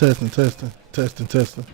Testing, testing, testing, testing.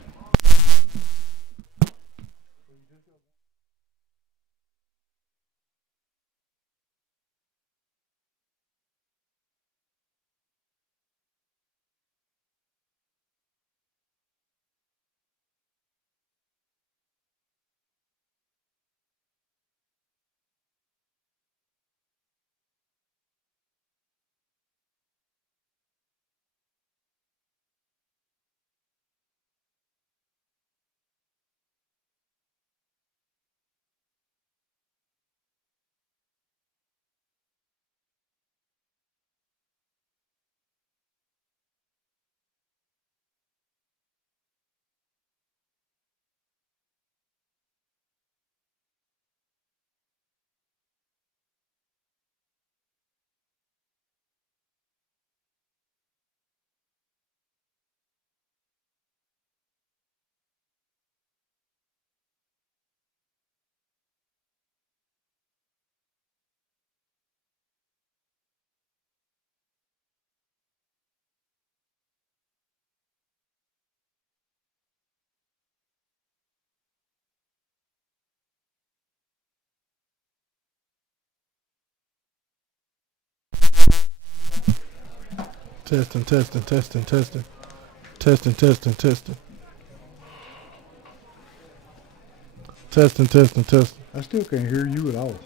Testing, testing, testing, testing. Testing, testing, testing. Testing, testing, testing. I still can't hear you at all.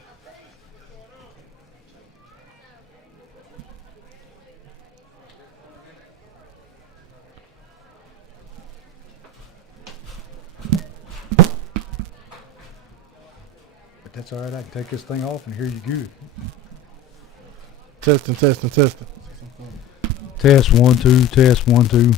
But that's all right. I can take this thing off and hear you good. Testing, testing, testing. Test 1 2. Test 1 2.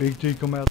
Big T, come out.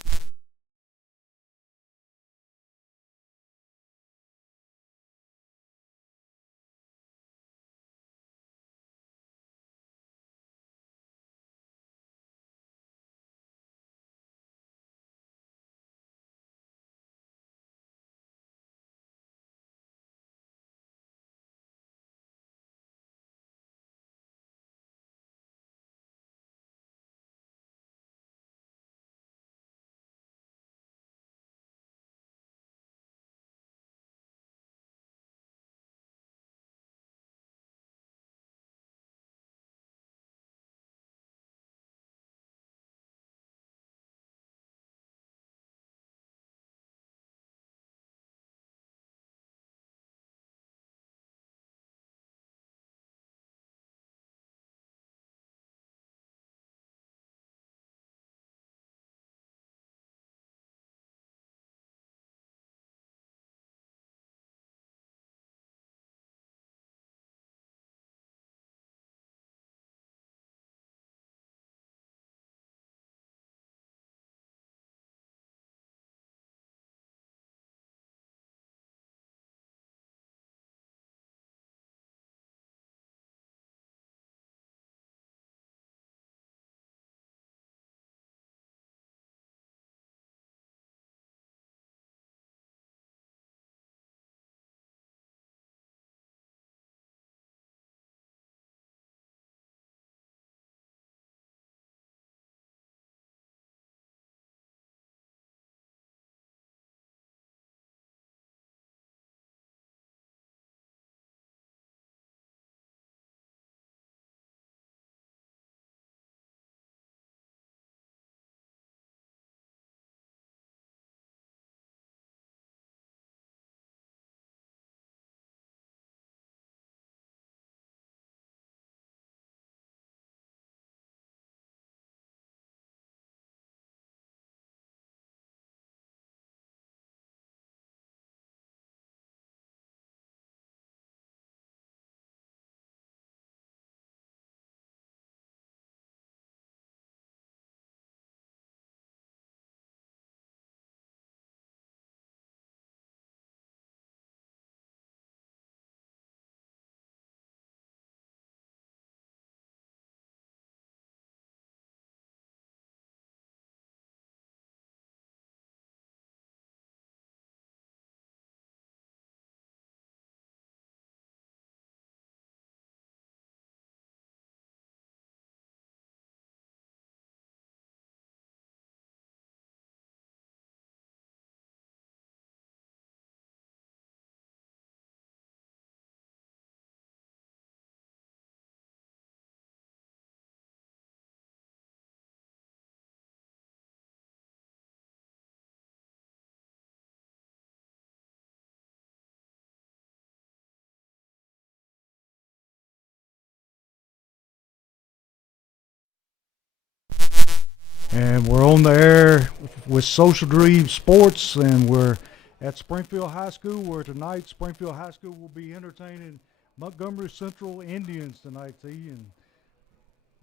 And we're on the air with Social Dream Sports, and we're at Springfield High School, where tonight Springfield High School will be entertaining Montgomery Central Indians tonight, T. And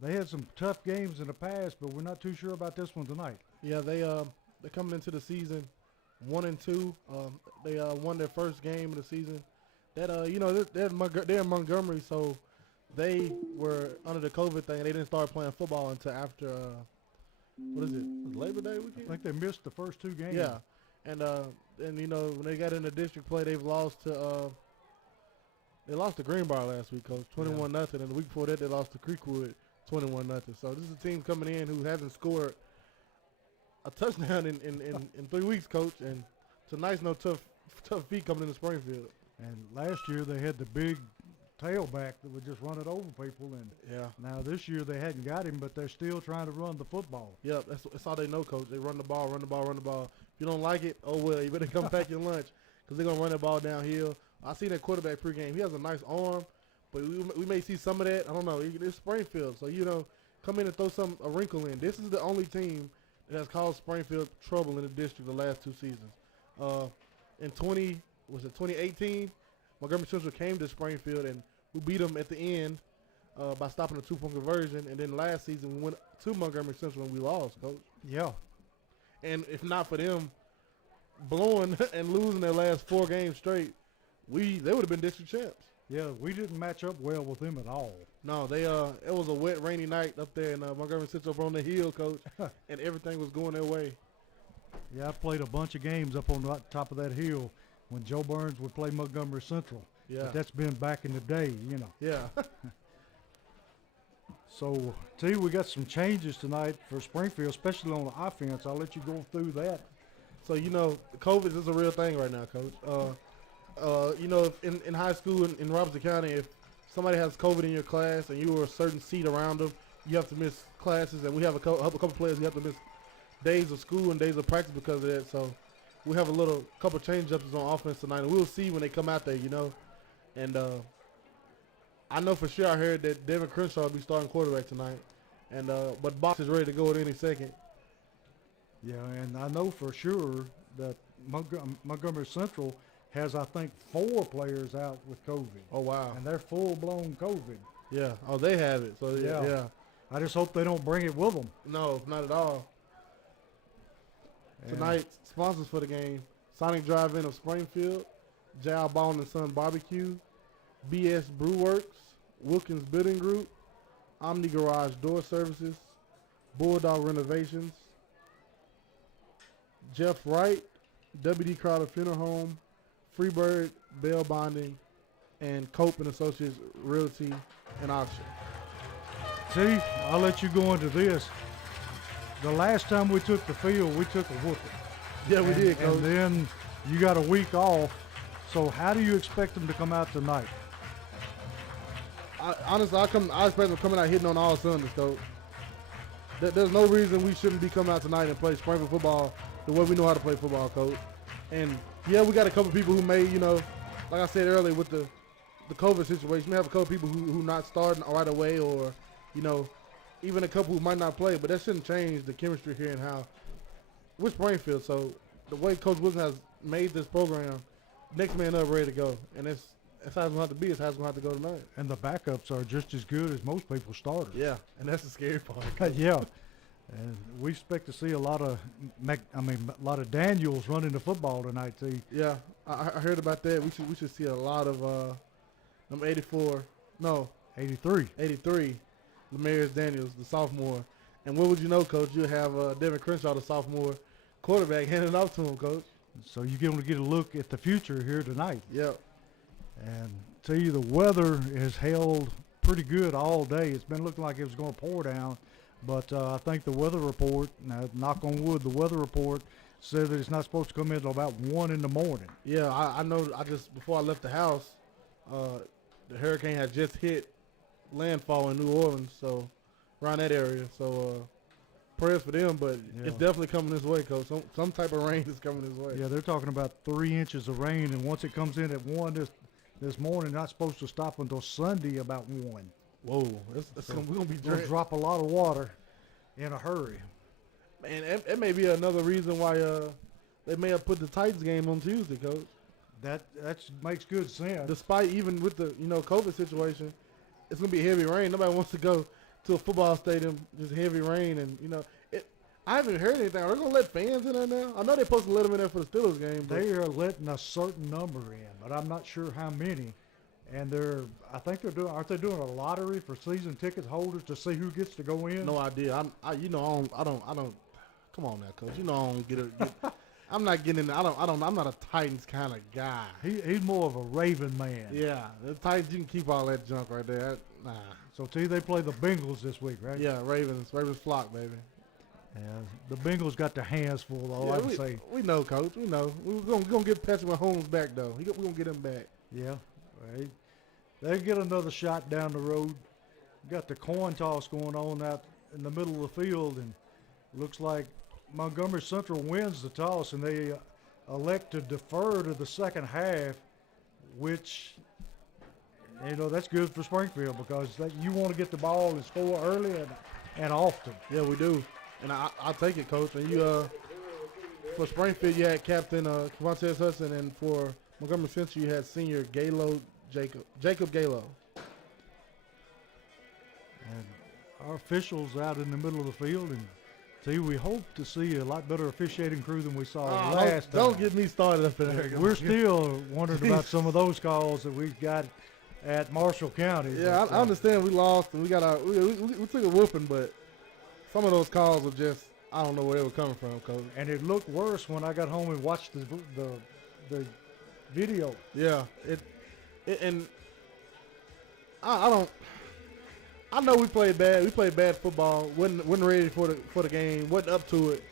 they had some tough games in the past, but we're not too sure about this one tonight. Yeah, they're coming into the season 1-2. They won their first game of the season. They're in Montgomery, so they were under the COVID thing. They didn't start playing football until after what is it? Labor Day weekend? I think they missed the first two games. Yeah, and when they got into district play, they lost to Greenbrier last week, Coach, 21-0, and the week before that they lost to Creekwood 21-0. So this is a team coming in who hasn't scored a touchdown in 3 weeks, Coach, and tonight's no tough feat coming into Springfield. And last year they had the big tailback that would just run it over people, and now this year they hadn't got him, but they're still trying to run the football. Yeah, that's all they know, Coach. They run the ball. If you don't like it, oh well, you better come pack your lunch, because they're going to run the ball downhill. I seen that quarterback pregame. He has a nice arm, but we may see some of that. I don't know. It's Springfield, so, come in and throw a wrinkle in. This is the only team that has caused Springfield trouble in the district the last two seasons. In 2018, Montgomery Central came to Springfield, and we beat them at the end by stopping a 2-point conversion. And then last season we went to Montgomery Central and we lost, Coach. Yeah. And if not for them blowing and losing their last 4 games straight, they would have been district champs. Yeah, we didn't match up well with them at all. No, it was a wet, rainy night up there in Montgomery Central up on the hill, Coach, and everything was going their way. Yeah, I played a bunch of games up on the top of that hill when Joe Burns would play Montgomery Central. Yeah. But that's been back in the day, Yeah. So, T, we got some changes tonight for Springfield, especially on the offense. I'll let you go through that. So, COVID is a real thing right now, Coach. In high school in Robertson County, if somebody has COVID in your class and you were a certain seat around them, you have to miss classes. And we have a couple players who have to miss days of school and days of practice because of that. So we have a couple change-ups on offense tonight, and we'll see when they come out there, And I know for sure I heard that Devin Crenshaw will be starting quarterback tonight. And but Box is ready to go at any second. Yeah, and I know for sure that Montgomery Central has, I think, 4 players out with COVID. Oh, wow. And they're full-blown COVID. Yeah. Oh, they have it. So, yeah. I just hope they don't bring it with them. No, not at all. Tonight, sponsors for the game: Sonic Drive-In of Springfield, Jal Baldwin and Son Barbecue, BS Brew Works, Wilkins Building Group, Omni Garage Door Services, Bulldog Renovations, Jeff Wright, WD Crowder Funeral Home, Freebird Bail Bonding, and Cope and Associates Realty and Auction. See, I'll let you go into this. The last time we took the field, we took a whooping. Yeah, we did, Coach. And then you got a week off. So how do you expect them to come out tonight? Honestly, I expect them coming out hitting on all cylinders, Coach. There's no reason we shouldn't be coming out tonight and play Springfield football the way we know how to play football, Coach. And, yeah, we got a couple people who may, like I said earlier with the COVID situation, we have a couple people who not starting right away or, even a couple who might not play. But that shouldn't change the chemistry here and how we're Springfield. So the way Coach Wilson has made this program, next man up ready to go. And that's how it's going to have to be. It's how it's going to have to go tonight. And the backups are just as good as most people's starters. Yeah, and that's the scary part. Yeah. And we expect to see a lot of Daniels running the football tonight, too. Yeah, I heard about that. We should see a lot of number 83, Lamarius Daniels, the sophomore. And what would you know, Coach? You'll have Devin Crenshaw, the sophomore quarterback, handing it off to him, Coach. So you're going to get a look at the future here tonight. Yep. And tell you, the weather has held pretty good all day. It's been looking like it was going to pour down. But I think the weather report, now, knock on wood, the weather report said that it's not supposed to come in until about 1 in the morning. Yeah, I know. Before I left the house, the hurricane had just hit landfall in New Orleans, so around that area. So prayers for them, but it's definitely coming this way, Coach. Some type of rain is coming this way. Yeah, they're talking about 3 inches of rain, and once it comes in at 1 this morning, not supposed to stop until Sunday about 1. Whoa, we're gonna be They'll drop a lot of water in a hurry. And it may be another reason why they may have put the Titans game on Tuesday, Coach. That makes good sense. Despite even with the COVID situation, it's gonna be heavy rain. Nobody wants to go to a football stadium just heavy rain, and I haven't heard anything. Are they gonna let fans in there now? I know they're supposed to let them in there for the Steelers game. They are letting a certain number in, but I'm not sure how many. And I think aren't they doing a lottery for season ticket holders to see who gets to go in? No idea. I don't. Come on now, Coach. I don't get. I'm not getting. I'm not a Titans kind of guy. He's more of a Raven man. Yeah, the Titans. You can keep all that junk right there. Nah. So they play the Bengals this week, right? Yeah, Ravens flock, baby. Yeah, the Bengals got their hands full, though. Yeah, I can say. We know, Coach. We know. We're gonna get Patrick Mahomes back, though. We're gonna get him back. Yeah, right. They get another shot down the road. Got the coin toss going on out in the middle of the field, and looks like Montgomery Central wins the toss, and they elect to defer to the second half, which, that's good for Springfield because you want to get the ball and score early and often. Yeah, we do. And I'll take it, Coach. And for Springfield, you had Captain Quintez Hudson, and for Montgomery Central, you had Senior Jacob Galo. And our officials out in the middle of the field, and we hope to see a lot better officiating crew than we saw last time. Don't get me started up in there. We're still wondering about some of those calls that we've got at Marshall County. Yeah, I understand we lost and we took a whooping, but some of those calls were just, I don't know where they were coming from, Coach. And it looked worse when I got home and watched the video. Yeah, and I know we played bad. We played bad football. wasn't ready for the game. Wasn't up to it.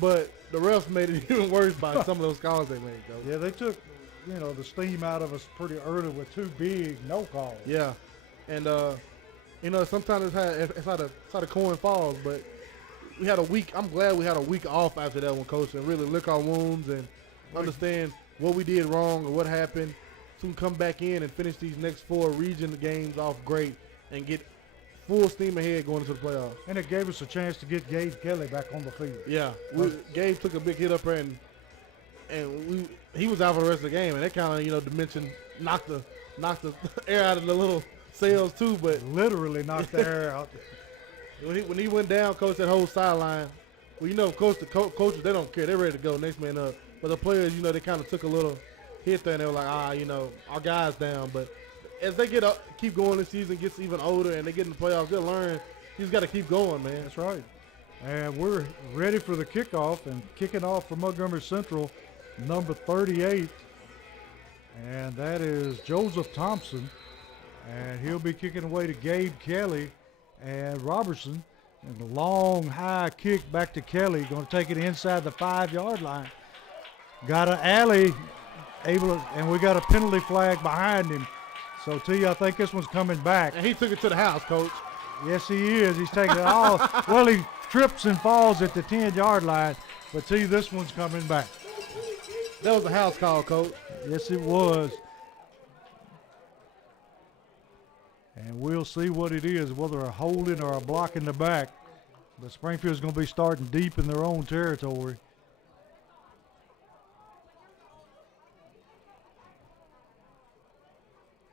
But the refs made it even worse by some of those calls they made, Coach. Yeah, they took the steam out of us pretty early with two big no calls. Yeah, and sometimes it's how the coin falls, but we had a week. I'm glad we had a week off after that one, Coach, and really lick our wounds and understand what we did wrong or what happened, so we can come back in and finish these next 4 region games off great and get full steam ahead going into the playoffs. And it gave us a chance to get Gabe Kelly back on the field. Yeah, Gabe took a big hit up there, and he was out for the rest of the game, and that kind of dimension knocked the air out of the little sails too. But literally knocked the air out. When he went down, Coach, that whole sideline. Well, coaches they don't care. They're ready to go next man up. But the players, they kind of took a little hit there, and they were like, our guy's down. But as they keep going, the season gets even older, and they get in the playoffs, they'll learn. You just got to keep going, man. That's right. And we're ready for the kickoff, and kicking off for Montgomery Central, number 38, and that is Joseph Thompson, and he'll be kicking away to Gabe Kelly and Robertson, and the long high kick back to Kelly, going to take it inside the 5-yard line. Got an alley, and we got a penalty flag behind him. So, I think this one's coming back. And he took it to the house, Coach. Yes, he is. He's taking it all. Well, he trips and falls at the 10-yard line, but this one's coming back. That was a house call, Coach. Yes, it was. And we'll see what it is, whether a holding or a block in the back. But Springfield's going to be starting deep in their own territory.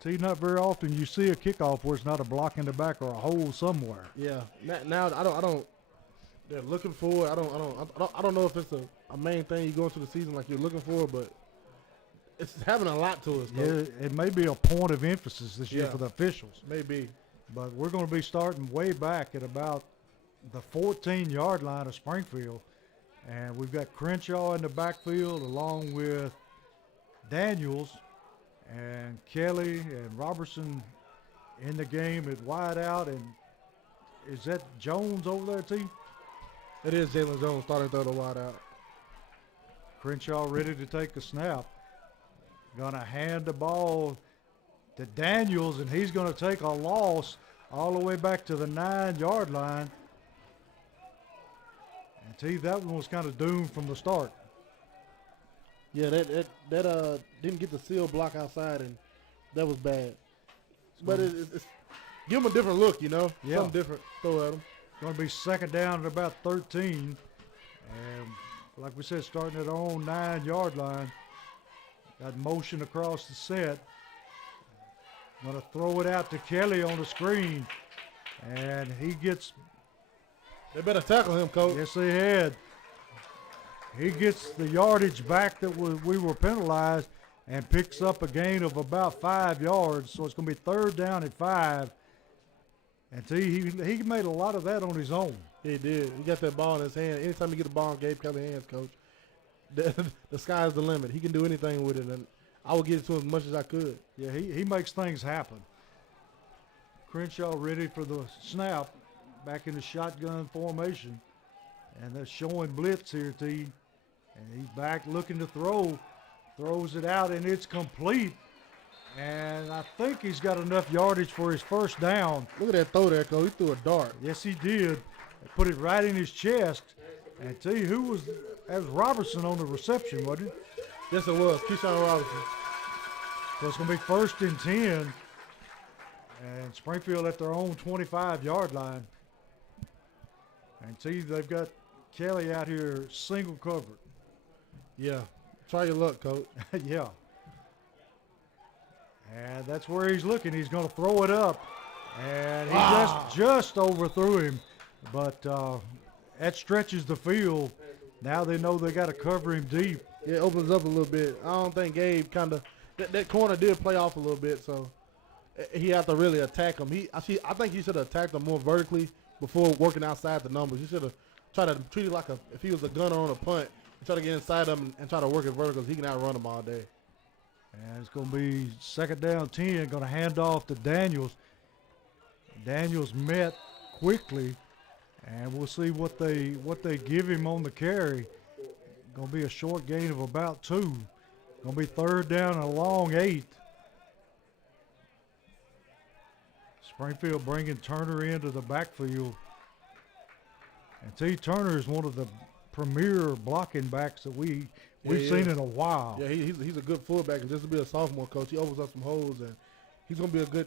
Not very often you see a kickoff where it's not a block in the back or a hole somewhere. Yeah. Now I don't. They're looking for it. I don't know if it's a main thing you go into the season like you're looking for, but it's having a lot to us. Yeah, it may be a point of emphasis this year for the officials. Maybe. But we're going to be starting way back at about the 14-yard line of Springfield. And we've got Crenshaw in the backfield along with Daniels and Kelly and Robertson in the game at wide out. And is that Jones over there, T? It is Jalen Jones starting throw the wide out. Crenshaw ready to take a snap. Going to hand the ball to Daniels, and he's going to take a loss all the way back to the 9-yard line. And T, that one was kind of doomed from the start. Yeah, that didn't get the seal block outside, and that was bad. But it's give them a different look, Yeah. Something different. Throw at them. Going to be second down at about 13. And like we said, starting at our own 9-yard line. Got motion across the set. Going to throw it out to Kelly on the screen. And he gets. They better tackle him, Coach. Yes, they had. He gets the yardage back that we were penalized and picks up a gain of about 5 yards. So it's going to be 3rd down at 5. And he made a lot of that on his own. He did. He got that ball in his hand. Anytime you get the ball in Gabe Kelly's hands, Coach, the sky's the limit. He can do anything with it, and I would get it to him as much as I could. Yeah, he makes things happen. Crenshaw ready for the snap, back in the shotgun formation. And they're showing blitz here, T. And he's back looking to throw. Throws it out, and it's complete. And I think he's got enough yardage for his 1st down. Look at that throw there, Coach. He threw a dart. Yes, he did. Put it right in his chest. And tell you who was, that was Robertson on the reception, wasn't it? Yes, it was. Keyshawn Robinson. So it's going to be 1st and 10. And Springfield at their own 25-yard line. And see, they've got Kelly out here single covered. Yeah. Try your luck, Coach. Yeah. And that's where he's looking. He's going to throw it up. And he just overthrew him. But that stretches the field. Now they know they got to cover him deep. It opens up a little bit. I don't think Gabe kind of that corner did play off a little bit, so he had to really attack him. I think he should have attacked him more vertically before working outside the numbers. He should have tried to treat it like if he was a gunner on a punt, try to get inside him and try to work it vertical. He can outrun him all day. And it's going to be 2nd down 10. Going to hand off to Daniels. Daniels met quickly, and we'll see what they give him on the carry. Going to be a short gain of about 2. Going to be 3rd down and a long 8. Springfield bringing Turner into the backfield. And T. Turner is one of the premier blocking backs that we've seen in a while. Yeah, he's a good fullback, and just to be a sophomore, Coach, he opens up some holes, and he's going to be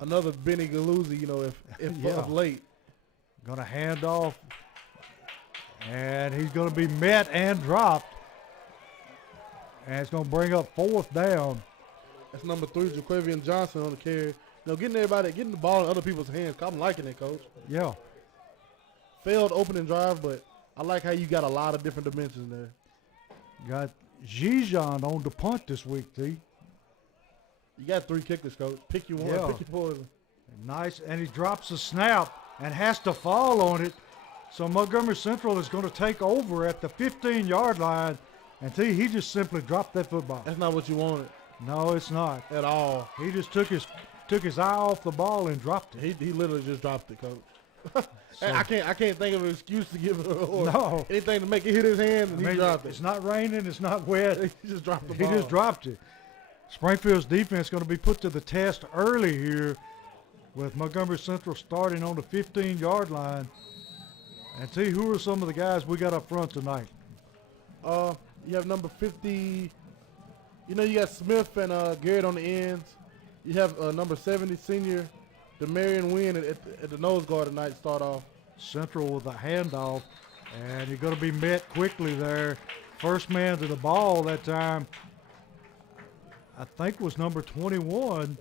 another Benny Galuzzi, if of late. Going to hand off, and he's going to be met and dropped. And it's going to bring up 4th down. That's number 3, Jaquavian Johnson on the carry. Getting the ball in other people's hands. I'm liking it, Coach. Yeah. Failed opening drive, but I like how you got a lot of different dimensions there. Got Zijan on the punt this week, T. You got 3 kickers, Coach. Pick your one, pick your poison. Nice, and he drops the snap and has to fall on it. So Montgomery Central is going to take over at the 15-yard line. And T, he just simply dropped that football. That's not what you wanted. No, it's not. At all. He just took his eye off the ball and dropped it. He literally just dropped it, Coach. So, I can't think of an excuse to give it or no. anything to make it hit his hand, and he dropped it. It's not raining, it's not wet. He just dropped the ball. He just dropped it. Springfield's defense going to be put to the test early here with Montgomery Central starting on the 15-yard line. And T, who are some of the guys we got up front tonight? You have number 50. You got Smith and Garrett on the ends. You have number 70 senior DeMarion Wynn at the nose guard tonight start off. Central with a handoff, and you're going to be met quickly there. First man to the ball that time, I think, was number 21.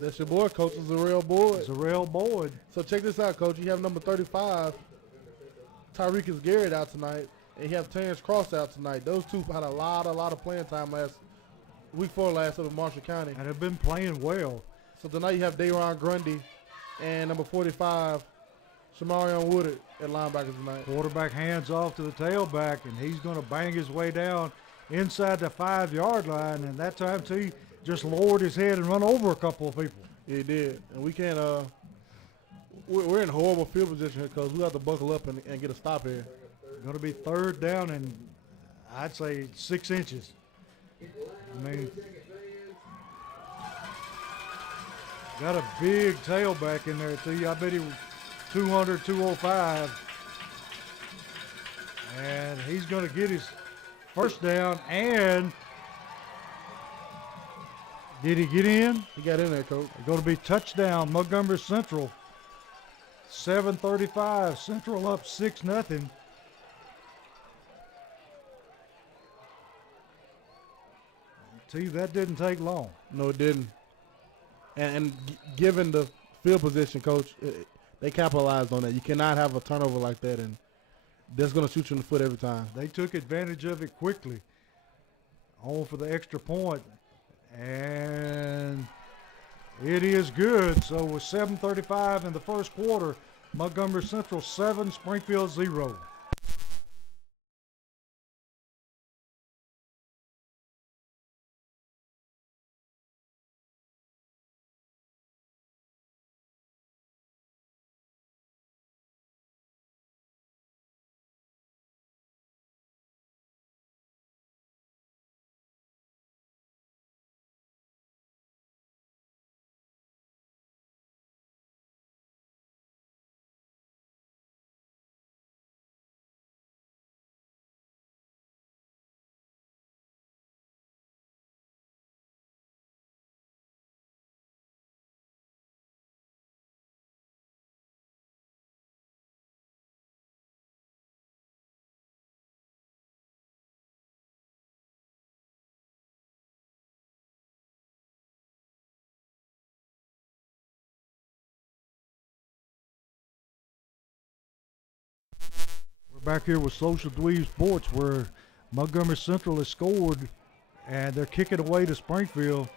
That's your boy, Coach, Zarrell Boyd. Zarrell Boyd. So check this out, Coach. You have number 35, Tyrekus Garrett out tonight, and you have Terrence Cross out tonight. Those two had a lot of playing time week 4 last up in Marshall County. And have been playing well. So tonight you have Dayron Grundy and number 45, Shamarion Woodard at linebackers tonight. Quarterback hands off to the tailback, and he's going to bang his way down inside the 5-yard line. And that time, T just lowered his head and run over a couple of people. Yeah, he did. And we can't we're in horrible field position here because we have to buckle up and get a stop here. Going to be 3rd down and I'd say 6 inches. I mean, got a big tailback in there, too. I bet he was 200, 205. And he's going to get his 1st down. And did he get in? He got in there, Coach. Going to be touchdown, Montgomery Central. 7:35, Central up 6-0. see, that didn't take long. No, it didn't. And given the field position, Coach, they capitalized on that. You cannot have a turnover like that, and that's going to shoot you in the foot every time. They took advantage of it quickly. On for the extra point, and it is good. So with 7:35 in the first quarter, Montgomery Central 7, Springfield 0. Back here with Social Dweeb Sports, where Montgomery Central has scored, and they're kicking away to Springfield,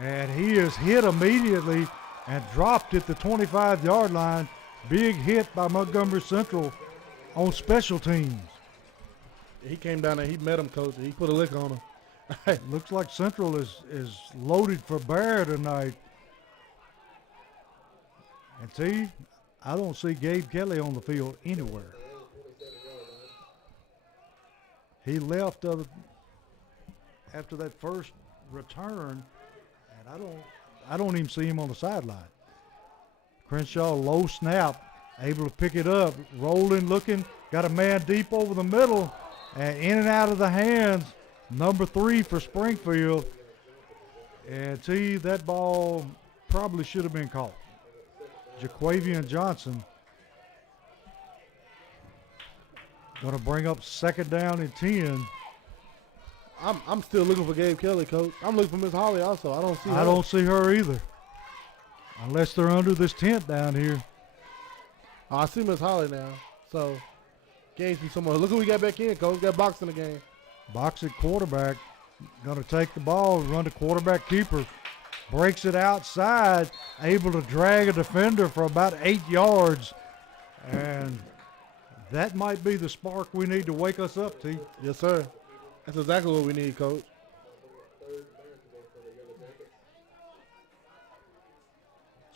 and he is hit immediately and dropped at the 25-yard line. Big hit by Montgomery Central on special teams. He came down there, he met him, Coach, and he put a lick on him. Looks like Central is loaded for bear tonight. And see, I don't see Gabe Kelly on the field anywhere. He left after that first return, and I don't even see him on the sideline. Crenshaw, low snap, able to pick it up, rolling, looking, got a man deep over the middle, and in and out of the hands, number 3 for Springfield. And see, that ball probably should have been caught. Jaquavian Johnson going to bring up 2nd down and 10. I'm still looking for Gabe Kelly, Coach. I'm looking for Miss Holly also. I don't see her. I don't see her either, unless they're under this tent down here. Oh, I see Miss Holly now. So, game's be somewhere. Look who we got back in, Coach. We got Box in the game. Box at quarterback. Going to take the ball, run the quarterback keeper. Breaks it outside, able to drag a defender for about 8 yards. And that might be the spark we need to wake us up, T. Yes, sir. That's exactly what we need, Coach.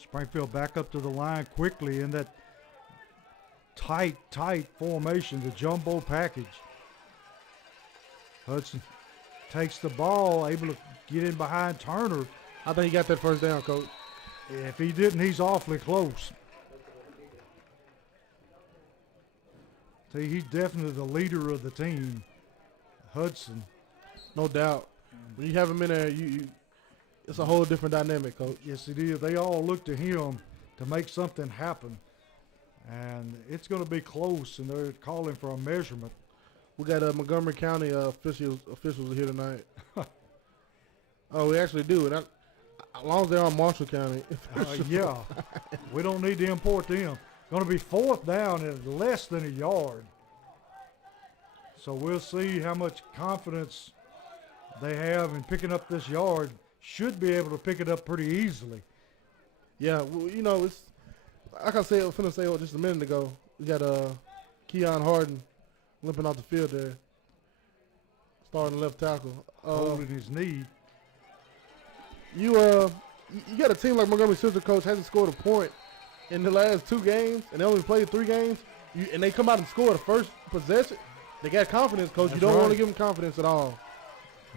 Springfield back up to the line quickly in that tight formation, the jumbo package. Hudson takes the ball, able to get in behind Turner. I think he got that first down, Coach. If he didn't, he's awfully close. See, he's definitely the leader of the team, Hudson. No doubt. When you have him in there, it's a whole different dynamic, Coach. Yes, it is. They all look to him to make something happen. And it's going to be close, and they're calling for a measurement. We got Montgomery County officials here tonight. Oh, we actually do. And as long as they're on Marshall County. Yeah, we don't need to import them. Going to be 4th down at less than a yard. So we'll see how much confidence they have in picking up this yard. Should be able to pick it up pretty easily. Yeah, well, you know, it's like I was finna say just a minute ago. We got Keon Harden limping off the field there, starting left tackle. Holding his knee. You got a team like Montgomery Central, Coach, hasn't scored a point in the last 2 games, and they only played 3 games, and they come out and score the first possession. They got confidence, Coach. That's you don't right. want to give them confidence at all.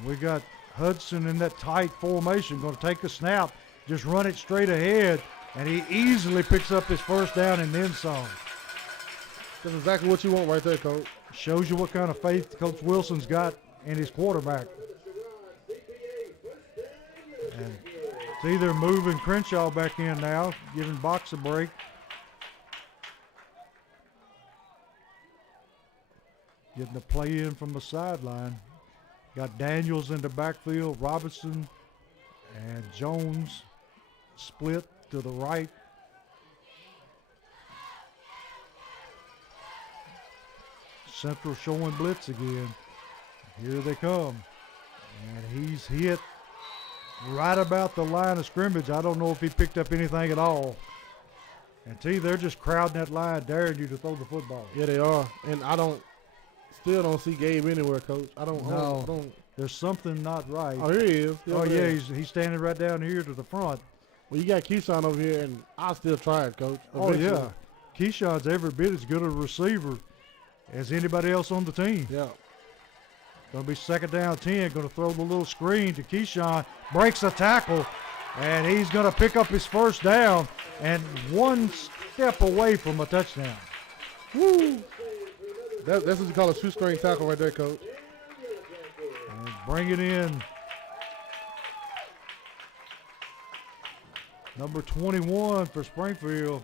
We got Hudson in that tight formation, going to take the snap, just run it straight ahead, and he easily picks up his first down and then some. That's exactly what you want right there, Coach. Shows you what kind of faith Coach Wilson's got in his quarterback. And see, they're moving Crenshaw back in now, giving Box a break. Getting the play in from the sideline. Got Daniels in the backfield, Robinson and Jones split to the right. Central showing blitz again. Here they come. And he's hit right about the line of scrimmage. I don't know if he picked up anything at all. And they're just crowding that line, daring you to throw the football. Yeah, they are. And still don't see Gabe anywhere, Coach. I don't. There's something not right. Oh, here he is. He's standing right down here to the front. Well, you got Keyshawn over here, and I'll still try it, Coach. Eventually. Oh, yeah. Keyshawn's every bit as good a receiver as anybody else on the team. Yeah. Going to be second down 10. Going to throw the little screen to Keyshawn. Breaks a tackle, and he's going to pick up his first down and one step away from a touchdown. Woo! That's what you call a shoestring tackle right there, Coach. And bring it in. Number 21 for Springfield,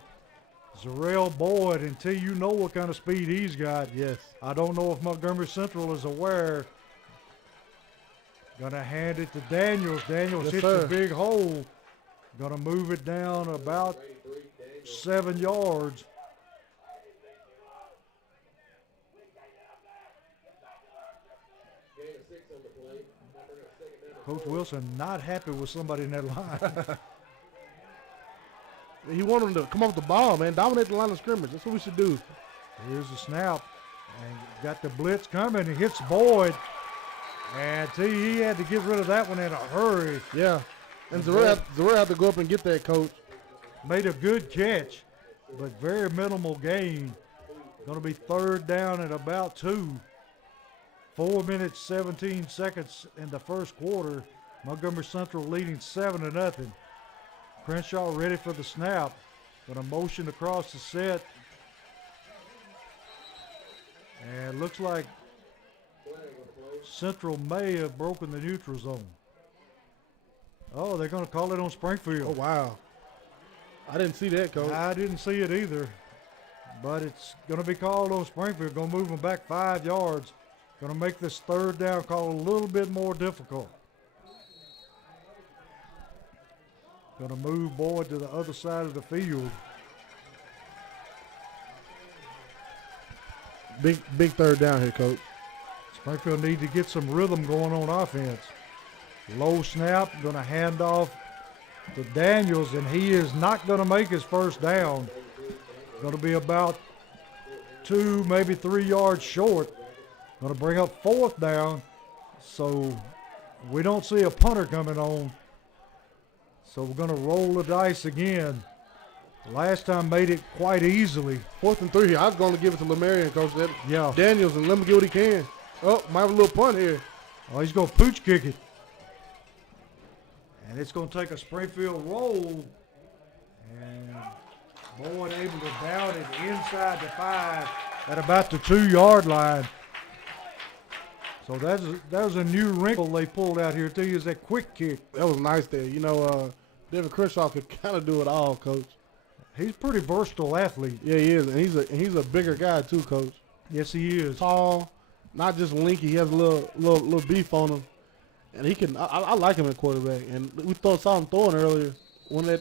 Zarrell Boyd. Until you know what kind of speed he's got. Yes. I don't know if Montgomery Central is aware. Going to hand it to Daniels. Daniels hits a big hole. Going to move it down about 7 yards. Coach Wilson not happy with somebody in that line. He wanted him to come off the ball, man. Dominate the line of scrimmage. That's what we should do. Here's the snap. And got the blitz coming. He hits Boyd. And he had to get rid of that one in a hurry. Yeah. And Zarrell had to go up and get that, Coach. Made a good catch, but very minimal gain. Going to be third down at about 2. 4 minutes, 17 seconds in the first quarter. Montgomery Central leading 7-0. Crenshaw ready for the snap. Going to motion across the set. And looks like Central may have broken the neutral zone. Oh, they're going to call it on Springfield. Oh, wow. I didn't see that, Coach. I didn't see it either. But it's going to be called on Springfield. Going to move them back 5 yards. Going to make this third down call a little bit more difficult. Going to move Boyd to the other side of the field. Big third down here, Coach. Springfield need to get some rhythm going on offense. Low snap, going to hand off to Daniels, and he is not going to make his first down. Going to be about 2, maybe 3 yards short. Going to bring up fourth down, so we don't see a punter coming on. So we're going to roll the dice again. Last time made it quite easily. 4th and 3 here. I was going to give it to Lemarian, Coach. Yeah. Daniels, and let him get what he can. Oh, might have a little punt here. Oh, he's going to pooch kick it. And it's going to take a Springfield roll. And Boyd able to down it inside the 5 at about the 2-yard line. So that was a new wrinkle they pulled out here, too, is that quick kick. That was nice there. You know, David Crenshaw could kind of do it all, Coach. He's a pretty versatile athlete. Yeah, he is. And he's a bigger guy, too, Coach. Yes, he is. Tall, not just linky. He has a little beef on him. And he can. I like him at quarterback. And we saw him throwing earlier.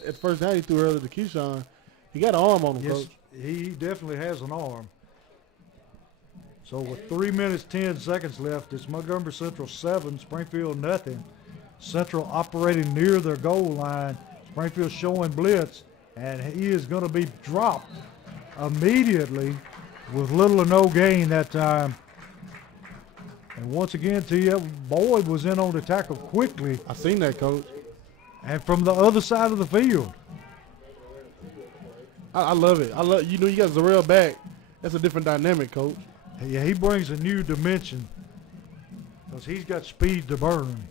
At first down he threw earlier to Keyshawn. He got an arm on him, yes, Coach. He definitely has an arm. So with 3 minutes, 10 seconds left, it's Montgomery Central 7, Springfield nothing. Central operating near their goal line. Springfield showing blitz, and he is going to be dropped immediately with little or no gain that time. And once again, Boyd was in on the tackle quickly. I seen that, Coach. And from the other side of the field. I love it. You got Zarrell back. That's a different dynamic, Coach. Yeah, he brings a new dimension because he's got speed to burn.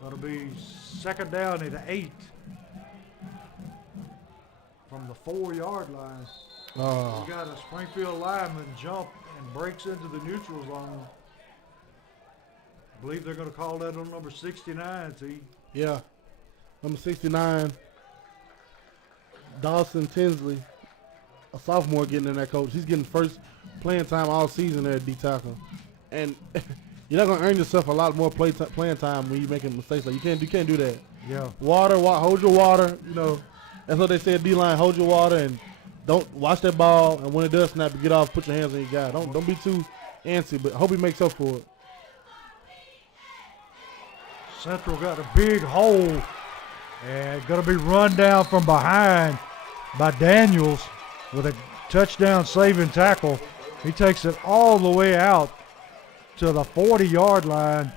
Going to be second down at 8 from the 4-yard line. We got a Springfield lineman jump and breaks into the neutral zone. I believe they're going to call that on number 69, T. Yeah, number 69, Dawson Tinsley. A sophomore getting in there, Coach. He's getting first playing time all season there at D tackle. and you're not gonna earn yourself a lot more playing time when you're making mistakes. Like you can't do that. Yeah. Hold your water. You know, that's what they say at D-line. Hold your water and don't watch that ball. And when it does snap, you get off. Put your hands on your guy. Don't be too antsy. But I hope he makes up for it. Central got a big hole and going to be run down from behind by Daniels with a touchdown saving tackle. He takes it all the way out to the 40-yard line.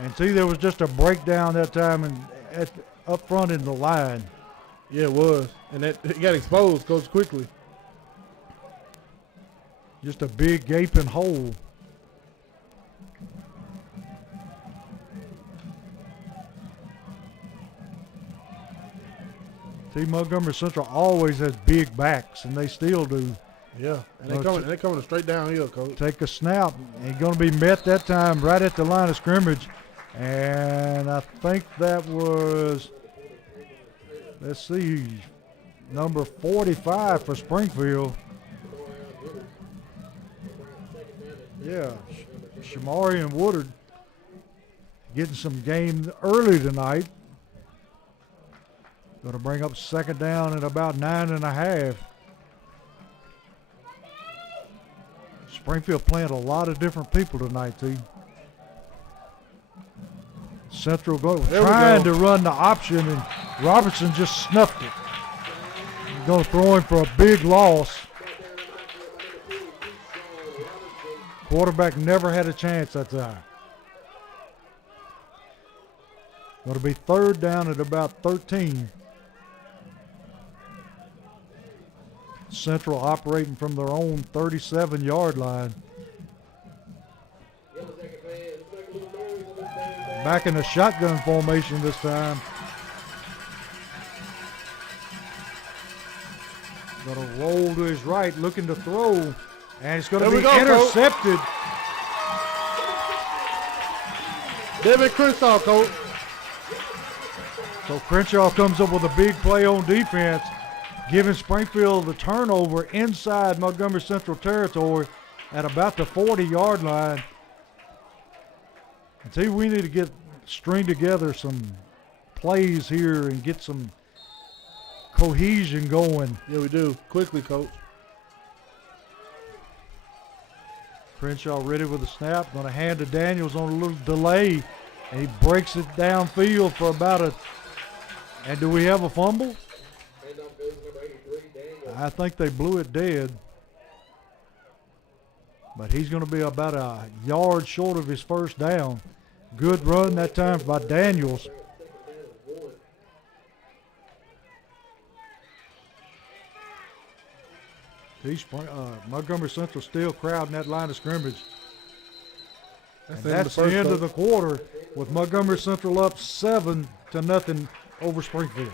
And see, there was just a breakdown that time up front in the line. Yeah, it was. And it got exposed, goes quickly. Just a big gaping hole. See, Montgomery Central always has big backs, and they still do. Yeah, and they're coming straight downhill, Coach. Take a snap, and going to be met that time right at the line of scrimmage. And I think that was, let's see, number 45 for Springfield. Yeah, Shamari and Woodard getting some game early tonight. Going to bring up second down at about 9.5. Springfield playing a lot of different people tonight, T. Central trying to run the option, and Robertson just snuffed it. He's going to throw him for a big loss. Quarterback never had a chance that time. Going to be third down at about 13. Central operating from their own 37-yard line. Back in a shotgun formation this time. Going to roll to his right, looking to throw, and it's going to be intercepted. David Crenshaw, Coach. So Crenshaw comes up with a big play on defense, giving Springfield the turnover inside Montgomery Central territory at about the 40-yard line. And see, we need to string together some plays here and get some cohesion going. Yeah, we do. Quickly, Coach. Crenshaw ready with the snap. Going to hand to Daniels on a little delay. And he breaks it downfield for about and do we have a fumble? I think they blew it dead. But he's going to be about a yard short of his first down. Good run that time by Daniels. Montgomery Central still crowding that line of scrimmage. That's the end of the quarter with Montgomery Central up 7-0 over Springfield.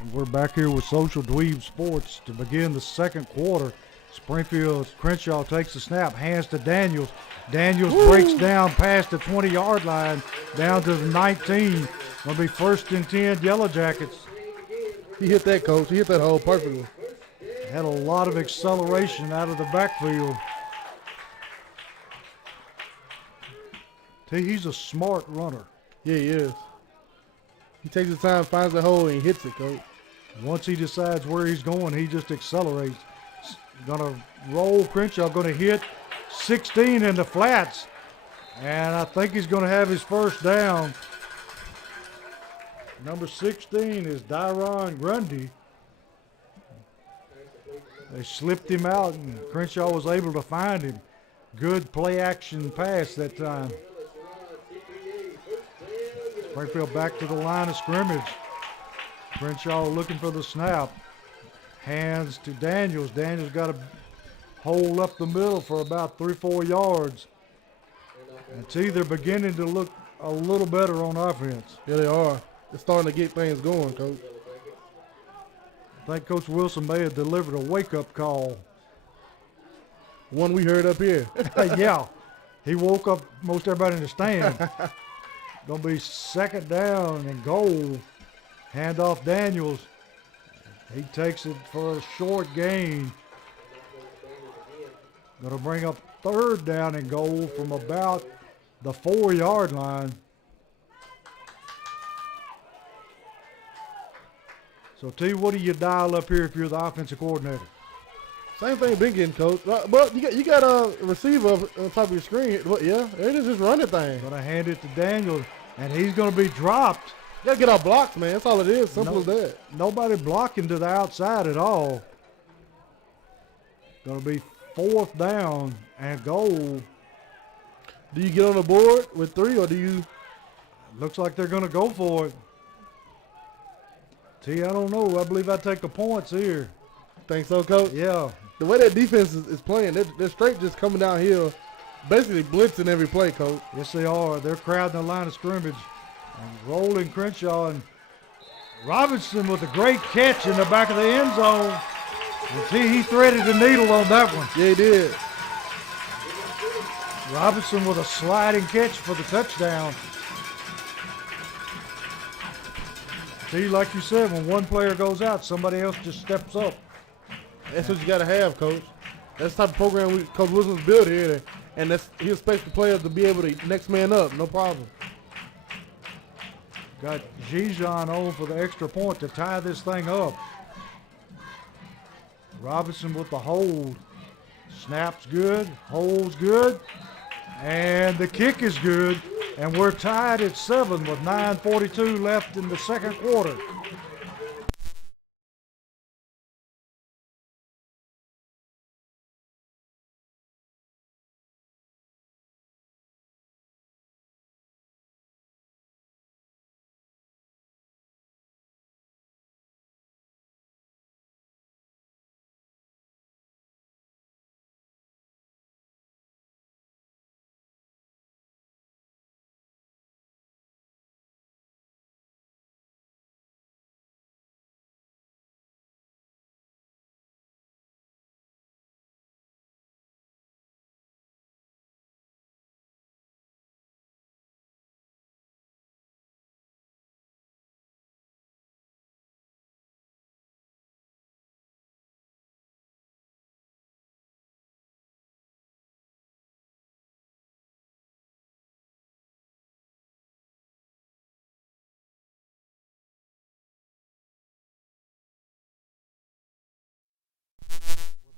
And we're back here with Social Dweeb Sports to begin the second quarter. Springfield, Crenshaw takes the snap, hands to Daniels. Daniels breaks down past the 20-yard line, down to the 19. Going to be 1st and 10 Yellow Jackets. He hit that, Coach. He hit that hole perfectly. had a lot of acceleration out of the backfield. He's a smart runner. Yeah, he is. He takes his time, finds the hole, and he hits it, Coach. Once he decides where he's going, he just accelerates. Gonna roll. Crenshaw gonna hit 16 in the flats. And I think he's gonna have his first down. Number 16 is Dyron Grundy. They slipped him out, and Crenshaw was able to find him. Good play action pass that time. Springfield back to the line of scrimmage. Crenshaw looking for the snap. Hands to Daniels. Daniels got to hold up the middle for about 3-4 yards. And they're beginning to look a little better on offense. Yeah, they are. They're starting to get things going, Coach. I think Coach Wilson may have delivered a wake-up call. One we heard up here. Yeah. He woke up most everybody in the stand. Going to be second down and goal. Hand off Daniels. He takes it for a short gain. Going to bring up third down and goal from about the 4-yard line. So, T, what do you dial up here if you're the offensive coordinator? Same thing been getting, Coach. But you got a receiver on top of your screen. Well, yeah, it is just run the thing. Going to hand it to Daniels, and he's going to be dropped. You got to get our blocks, man. That's all it is. Simple as that. Nobody blocking to the outside at all. Going to be fourth down and goal. Do you get on the board with 3, or do you? Looks like they're going to go for it. T, I don't know. I believe I take the points here. Think so, Coach? Yeah. The way that defense is playing, they're straight just coming down here, basically blitzing every play, Coach. Yes, they are. They're crowding the line of scrimmage. And rolling Crenshaw, and Robinson with a great catch in the back of the end zone. And T, he threaded the needle on that one. Yeah, he did. Robinson with a sliding catch for the touchdown. See, like you said, when one player goes out, somebody else just steps up. That's what you got to have, Coach. That's the type of program Coach Wilson's built here, and he expects the players to be able to next man up, no problem. Got Gijon on for the extra point to tie this thing up. Robinson with the hold. Snaps good, holds good, and the kick is good. And we're tied at 7 with 9:42 left in the second quarter.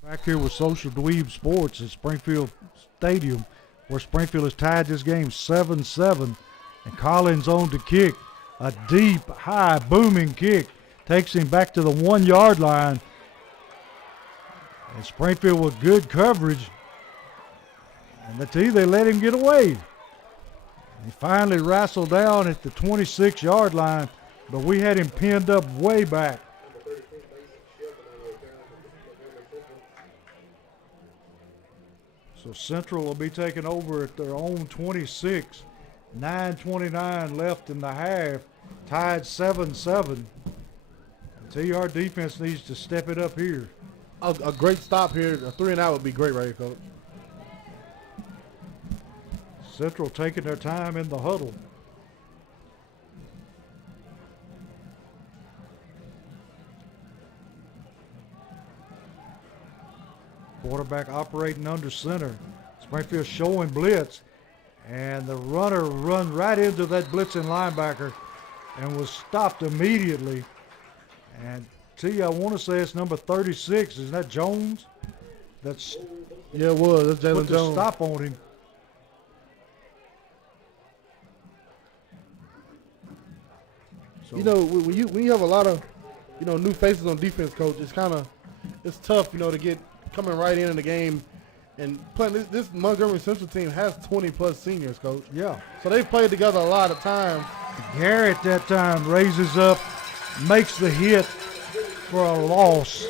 Back here with Social Dweeb Sports at Springfield Stadium, where Springfield has tied this game 7-7. And Collins on to kick. A deep, high, booming kick. Takes him back to the 1-yard line. And Springfield with good coverage. And they let him get away. He finally wrestled down at the 26-yard line, but we had him pinned up way back. So Central will be taking over at their own 26. 9:29 left in the half. Tied 7-7. Our defense needs to step it up here. A great stop here. A 3-and-out would be great right here, Coach. Central taking their time in the huddle. Quarterback operating under center. Springfield showing blitz. And the runner run right into that blitzing linebacker and was stopped immediately. And I want to say it's number 36. Isn't that Jones? Yeah, it was. That's Jalen Put the Jones. stop on him. So, When you have a lot of, new faces on defense, coach, it's tough, to get coming right in the game and playing. This Montgomery Central team has 20-plus seniors, coach. yeah. So they've played together a lot of times. Garrett that time raises up, makes the hit for a loss.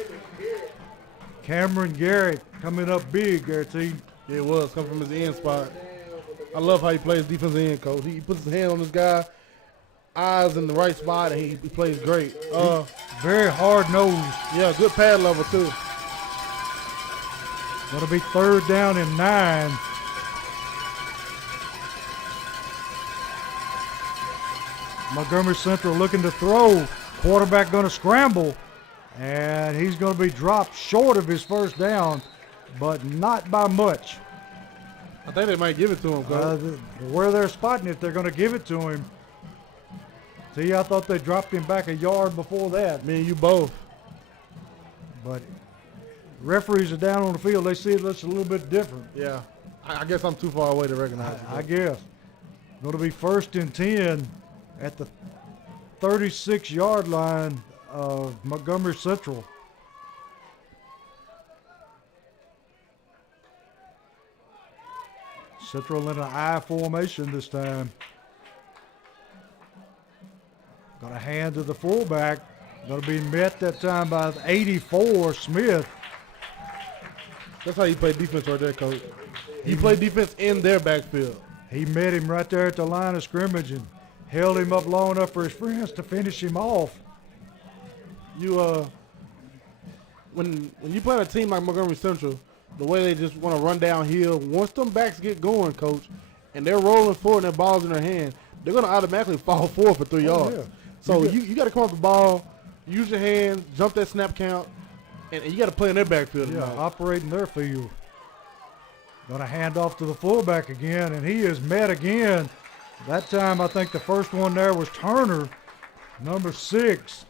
Cameron Garrett coming up big there, T. Yeah, it was coming from his end spot. I love how he plays defensive end, coach. He puts his hand on this guy, eyes in the right spot, and he plays great. Very hard nosed. Yeah, good pad level too. Going to be 3rd down and 9. Montgomery Central looking to throw. Quarterback going to scramble. And he's going to be dropped short of his first down, but not by much. I think they might give it to him, coach. Where they're spotting it, they're going to give it to him. See, I thought they dropped him back a yard before that. Me and you both. But referees are down on the field. They see it looks a little bit different. Yeah. I guess I'm too far away to recognize it. I guess. Going to be 1st and 10 at the 36-yard line of Montgomery Central. Central in an I formation this time. Got a hand to the fullback. Going to be met that time by 84, Smith. That's how you play defense right there, coach. You play defense in their backfield. He met him right there at the line of scrimmage and held him up long enough for his friends to finish him off. When you play a team like Montgomery Central, the way they just want to run downhill, once them backs get going, coach, and they're rolling forward and their ball's in their hand, they're going to automatically fall forward for 3 yards. Yeah. So you got to come up the ball, use your hands, jump that snap count, and you got to play in their backfield. Yeah, tonight. operating their field. Going to hand off to the fullback again, and he is met again. That time, I think the first one there was Turner, number 6.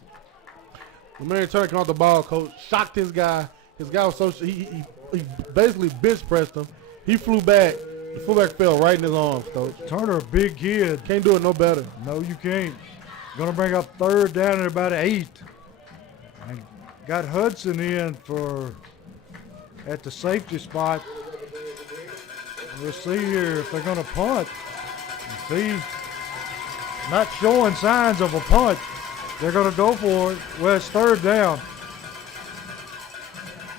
When Mary Turner came off the ball, coach, shocked his guy. His guy was so he basically bench pressed him. He flew back. The fullback fell right in his arms, coach. Turner, a big kid. Can't do it no better. No, you can't. Going to bring up 3rd down at about 8. And got Hudson in at the safety spot. We'll see here if they're going to punt. See, not showing signs of a punt. They're going to go for it. Well, it's 3rd down.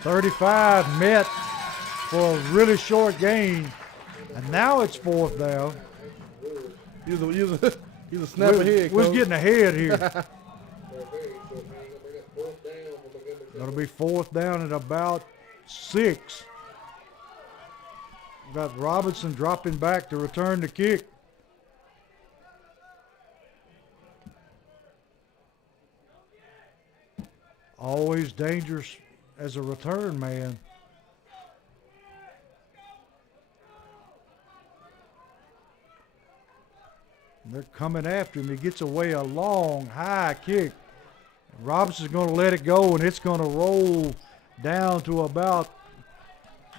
35 met for a really short gain. And now it's 4th down. He's a snap ahead, We're coach. getting ahead here. Going to be 4th down at about 6. Got Robinson dropping back to return the kick. Always dangerous as a return man. They're coming after him. He gets away a long, high kick. Robinson's going to let it go, and it's going to roll down to about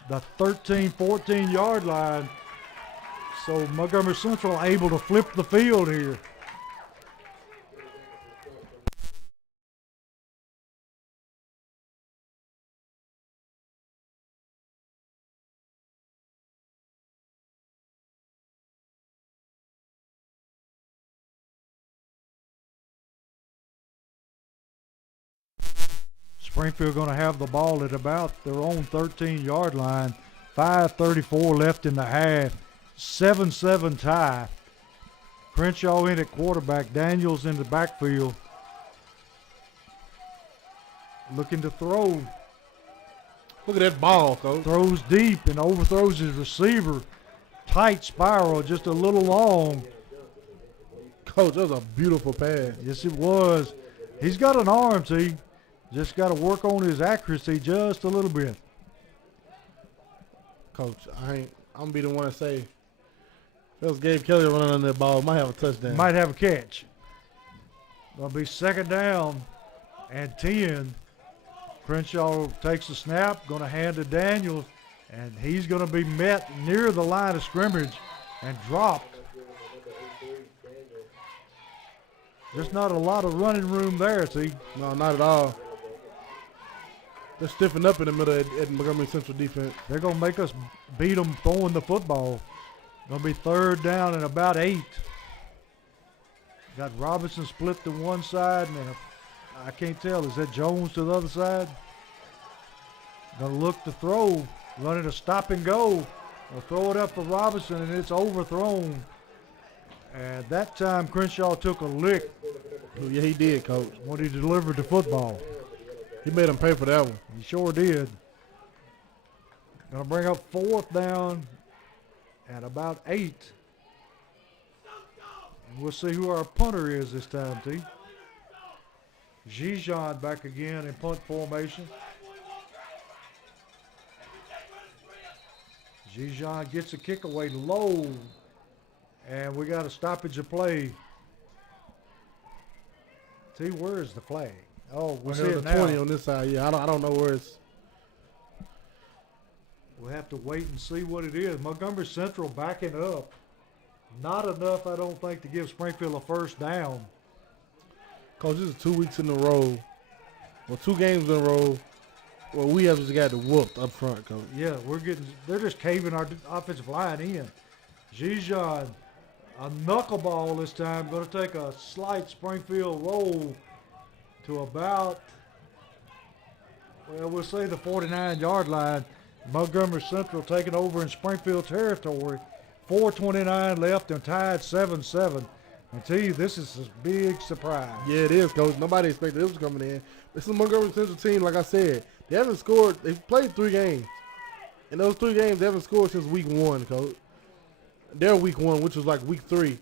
the 13, 14-yard line. So Montgomery Central able to flip the field here. Springfield going to have the ball at about their own 13-yard line. 5:34 left in the half. 7-7 tie. Crenshaw in at quarterback. Daniels in the backfield. Looking to throw. Look at that ball, coach. Throws deep and overthrows his receiver. Tight spiral, just a little long. Coach, that was a beautiful pass. Yes, it was. He's got an arm, see. Just got to work on his accuracy just a little bit. Coach, I'm gonna be the one to say, if it was Gabe Kelly running on that ball, might have a touchdown. Might have a catch. Gonna be 2nd down and 10. Crenshaw takes the snap, gonna hand to Daniels, and he's gonna be met near the line of scrimmage and dropped. There's not a lot of running room there, see? No, not at all. They're stiffing up in the middle at Montgomery Central defense. They're gonna make us beat them throwing the football. Gonna be 3rd down and about 8. Got Robinson split to one side, and I can't tell. Is that Jones to the other side? Gonna look to throw, running a stop and go. They'll throw it up for Robinson, and it's overthrown. And that time Crenshaw took a lick Oh, yeah, he did, Coach. when he delivered the football. He made him pay for that one. He sure did. Gonna bring up 4th down and about 8. And we'll see who our punter is this time, T. Gijon back again in punt formation. Gijon gets a kick away low. And we got a stoppage of play. T, where is the flag? Oh, we'll see There's it a now. 20 on this side. Yeah, I don't know where it's. We'll have to wait and see what it is. Montgomery Central backing up. Not enough, I don't think, to give Springfield a 1st down. Coach, this is 2 weeks in a row. Well, 2 games in a row. Well, we have just got the whooped up front, Coach. Yeah, they're just caving our offensive line in. Gijon, a knuckleball this time, going to take a slight Springfield roll to about, well, we'll say the 49-yard line. Montgomery Central taking over in Springfield territory. 4:29 left and tied 7-7. And tell you, this is a big surprise. Yeah, it is, Coach. Nobody expected this was coming in. This is a Montgomery Central team, like I said. They haven't scored. They've played 3 games. In those 3 games, they haven't scored since week 1, Coach. Their week 1, which was like week 3.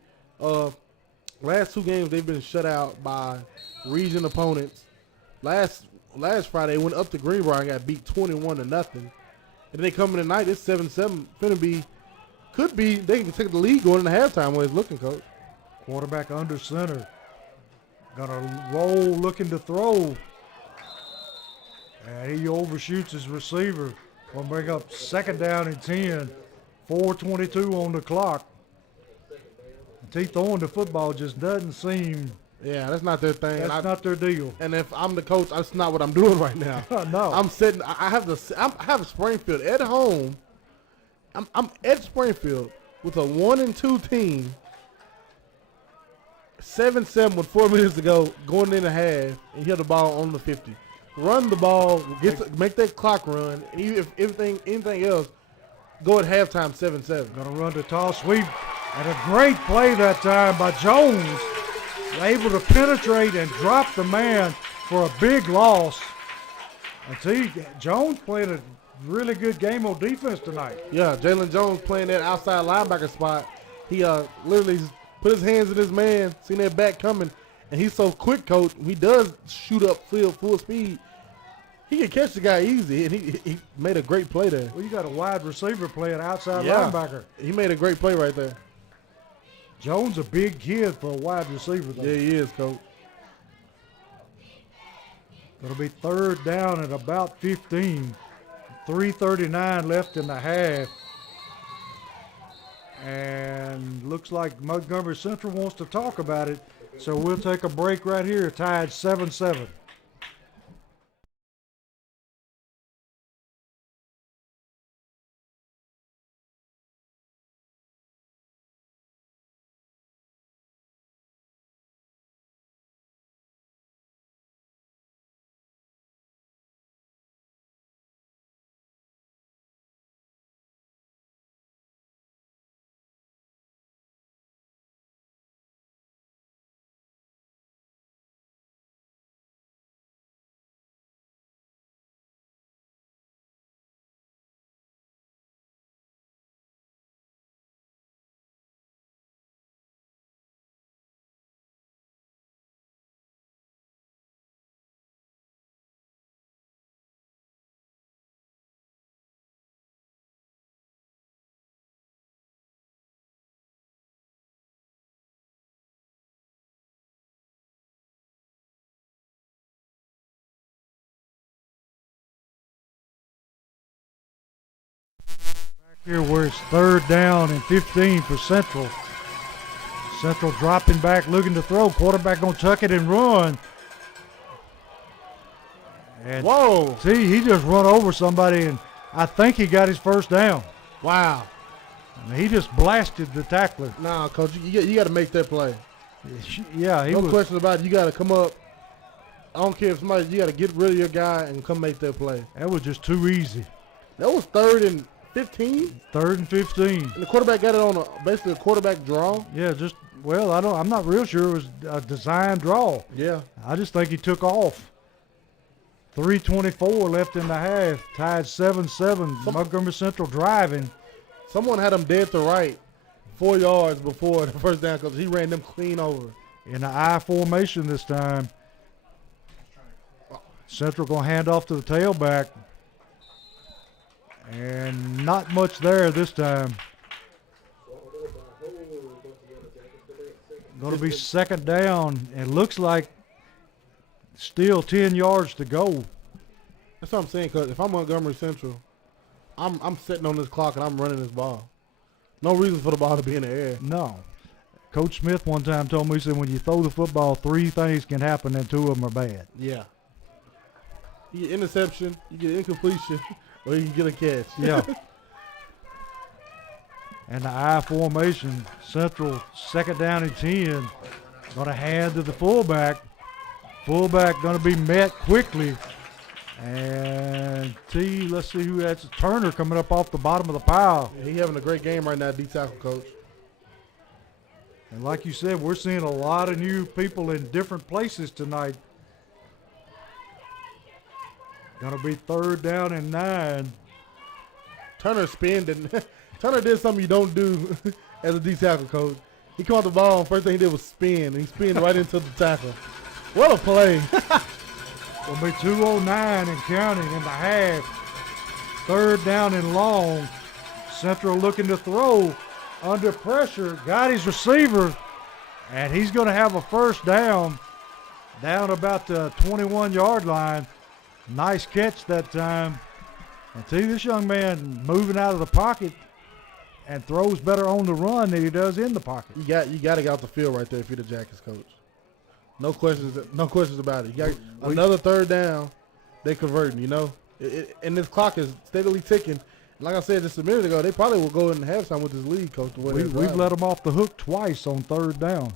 Last 2 games, they've been shut out by region opponents. Last Friday, they went up to Greenbrier and got beat 21-0. And then they come in tonight, it's 7-7. Could be, they can take the lead going into halftime when it's looking, Coach. Quarterback under center. Gonna roll, looking to throw. And he overshoots his receiver. Gonna bring up 2nd down and 10. 4:22 on the clock. T throwing the football just doesn't seem. Yeah, that's not their thing. That's not their deal. And if I'm the coach, that's not what I'm doing right now. No. I'm sitting. I have Springfield at home. I'm at Springfield with a 1-2 team. 7-7 with 4 minutes to go, going in a half, and you have the ball on the 50. Run the ball, make that clock run, and even if anything else, go at halftime 7-7. Gonna run the toss sweep, and a great play that time by Jones. Able to penetrate and drop the man for a big loss. And see, Jones played a really good game on defense tonight. Yeah, Jalen Jones playing that outside linebacker spot. He literally put his hands in his man, seen that back coming, and he's so quick, Coach. He does shoot up full speed. He can catch the guy easy, and he made a great play there. Well, you got a wide receiver playing outside linebacker. He made a great play right there. Jones a big kid for a wide receiver, though. Yeah, he is, Coach. It'll be 3rd down at about 15. 3:39 left in the half. And looks like Montgomery Central wants to talk about it. So we'll take a break right here, tied 7-7. Here where it's 3rd down and 15 for Central. Central dropping back, looking to throw. Quarterback gonna tuck it and run. And Whoa! see, he just run over somebody, and I think he got his 1st down. Wow. I mean, he just blasted the tackler. Nah, coach, you got to make that play. Yeah, he No was. question about it. You got to come up. I don't care if somebody. You got to get rid of your guy and come make that play. That was just too easy. That was 3rd and 15. 3rd and 15. And the quarterback got it on basically a quarterback draw. Yeah, I'm not real sure it was a design draw. Yeah. I just think he took off. 3:24 left in the half. Tied 7-7. Montgomery Central driving. Someone had him dead to right 4 yards before the 1st down because he ran them clean over. In the I formation this time. Central going to hand off to the tailback. And not much there this time. Going to be 2nd down. It looks like still 10 yards to go. That's what I'm saying, because if I'm Montgomery Central, I'm sitting on this clock and I'm running this ball. No reason for the ball to be in the air. No. Coach Smith one time told me, he said, when you throw the football, 3 things can happen and 2 of them are bad. Yeah. You get interception, you get incompletion, or you can get a catch. Yeah. And the I formation, Central 2nd down and 10. Going to hand to the fullback. Fullback going to be met quickly. And let's see who that's. Turner coming up off the bottom of the pile. Yeah, he having a great game right now, D tackle coach. And like you said, we're seeing a lot of new people in different places tonight. Going to be 3rd down and 9. Turner spinned. Turner did something you don't do as a D tackle coach. He caught the ball, and first thing he did was spin. And he spinned right into the tackle. What a play. Will be 2:09 and counting in the half. 3rd down and long. Central looking to throw under pressure. Got his receiver, and he's going to have a 1st down about the 21-yard line. Nice catch that time. And see, this young man moving out of the pocket and throws better on the run than he does in the pocket. You got to get out the field right there if you're the Jackets coach. No questions about it. You got another 3rd down, they converting, you know. And this clock is steadily ticking. Like I said just a minute ago, they probably will go in halftime with this lead, coach. We've let them off the hook twice on 3rd down.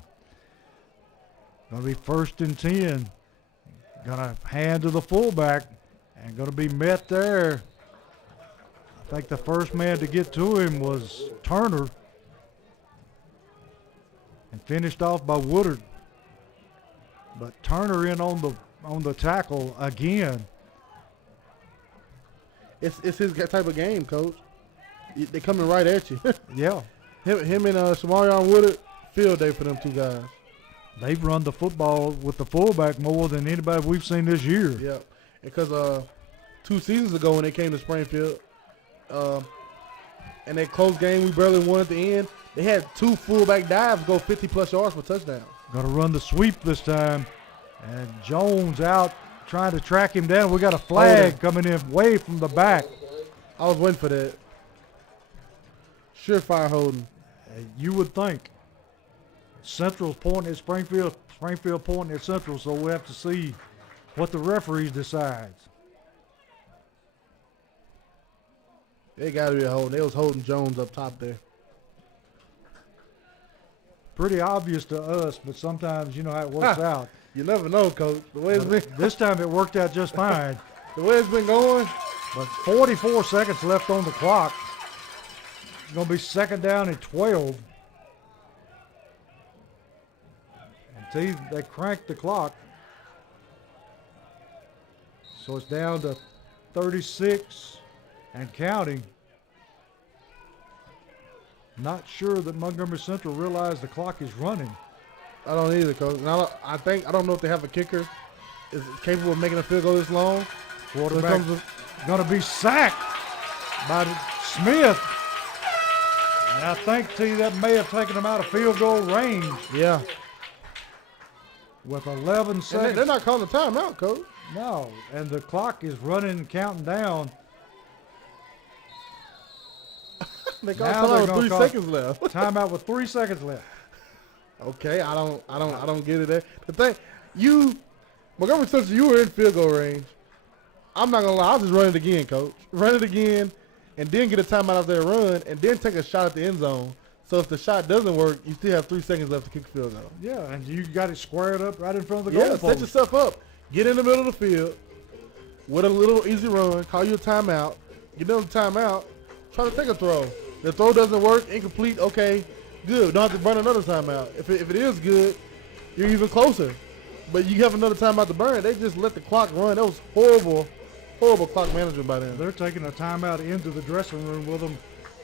Going to be 1st and 10. Going to hand to the fullback and going to be met there. I think the first man to get to him was Turner and finished off by Woodard. But Turner in on the tackle again. It's his type of game, coach. They coming right at you. Yeah. Him and Shamarion Woodard, field day for them 2 guys. They've run the football with the fullback more than anybody we've seen this year. Yep. Because 2 seasons ago when they came to Springfield, and that close game we barely won at the end, they had 2 fullback dives go 50-plus yards for touchdowns. Going to run the sweep this time. And Jones out trying to track him down. We got a flag coming in way from the back. I was waiting for that. Surefire holding. You would think. Central's pointing at Springfield. Springfield pointing at Central, so we'll have to see what the referees decides. They got to be a holding. They was holding Jones up top there. Pretty obvious to us, but sometimes you know how it works out. You never know, coach. The way it's been, this time it worked out just fine. the way it's been going. But 44 seconds left on the clock. It's going to be 2nd down and 12. And see, they cranked the clock. So it's down to 36 and counting. Not sure that Montgomery Central realized the clock is running. I don't either, coach. I don't know if they have a kicker is capable of making a field goal this long. Quarterback going to be sacked by Smith. And I think, that may have taken him out of field goal range. Yeah. With 11 seconds. And they're not calling a timeout, coach. No, and the clock is running and counting down. They call Now timeout they're with gonna 3 call seconds left. timeout with 3 seconds left. Okay, I don't get it. There. The thing, Montgomery Central, you were in field goal range. I'm not gonna lie, I'll just run it again, coach. Run it again, and then get a timeout out there, run, and then take a shot at the end zone. So if the shot doesn't work, you still have 3 seconds left to kick the field goal. Yeah, and you got it squared up right in front of the goal Yeah, post. set yourself up. Get in the middle of the field with a little easy run. Call you a timeout. Get them a timeout. Try to take a throw. The throw doesn't work, incomplete. Okay, good. Don't have to burn another timeout. If it is good, you're even closer. But you have another timeout to burn. They just let the clock run. That was horrible clock management by them. They're taking a timeout into the dressing room with them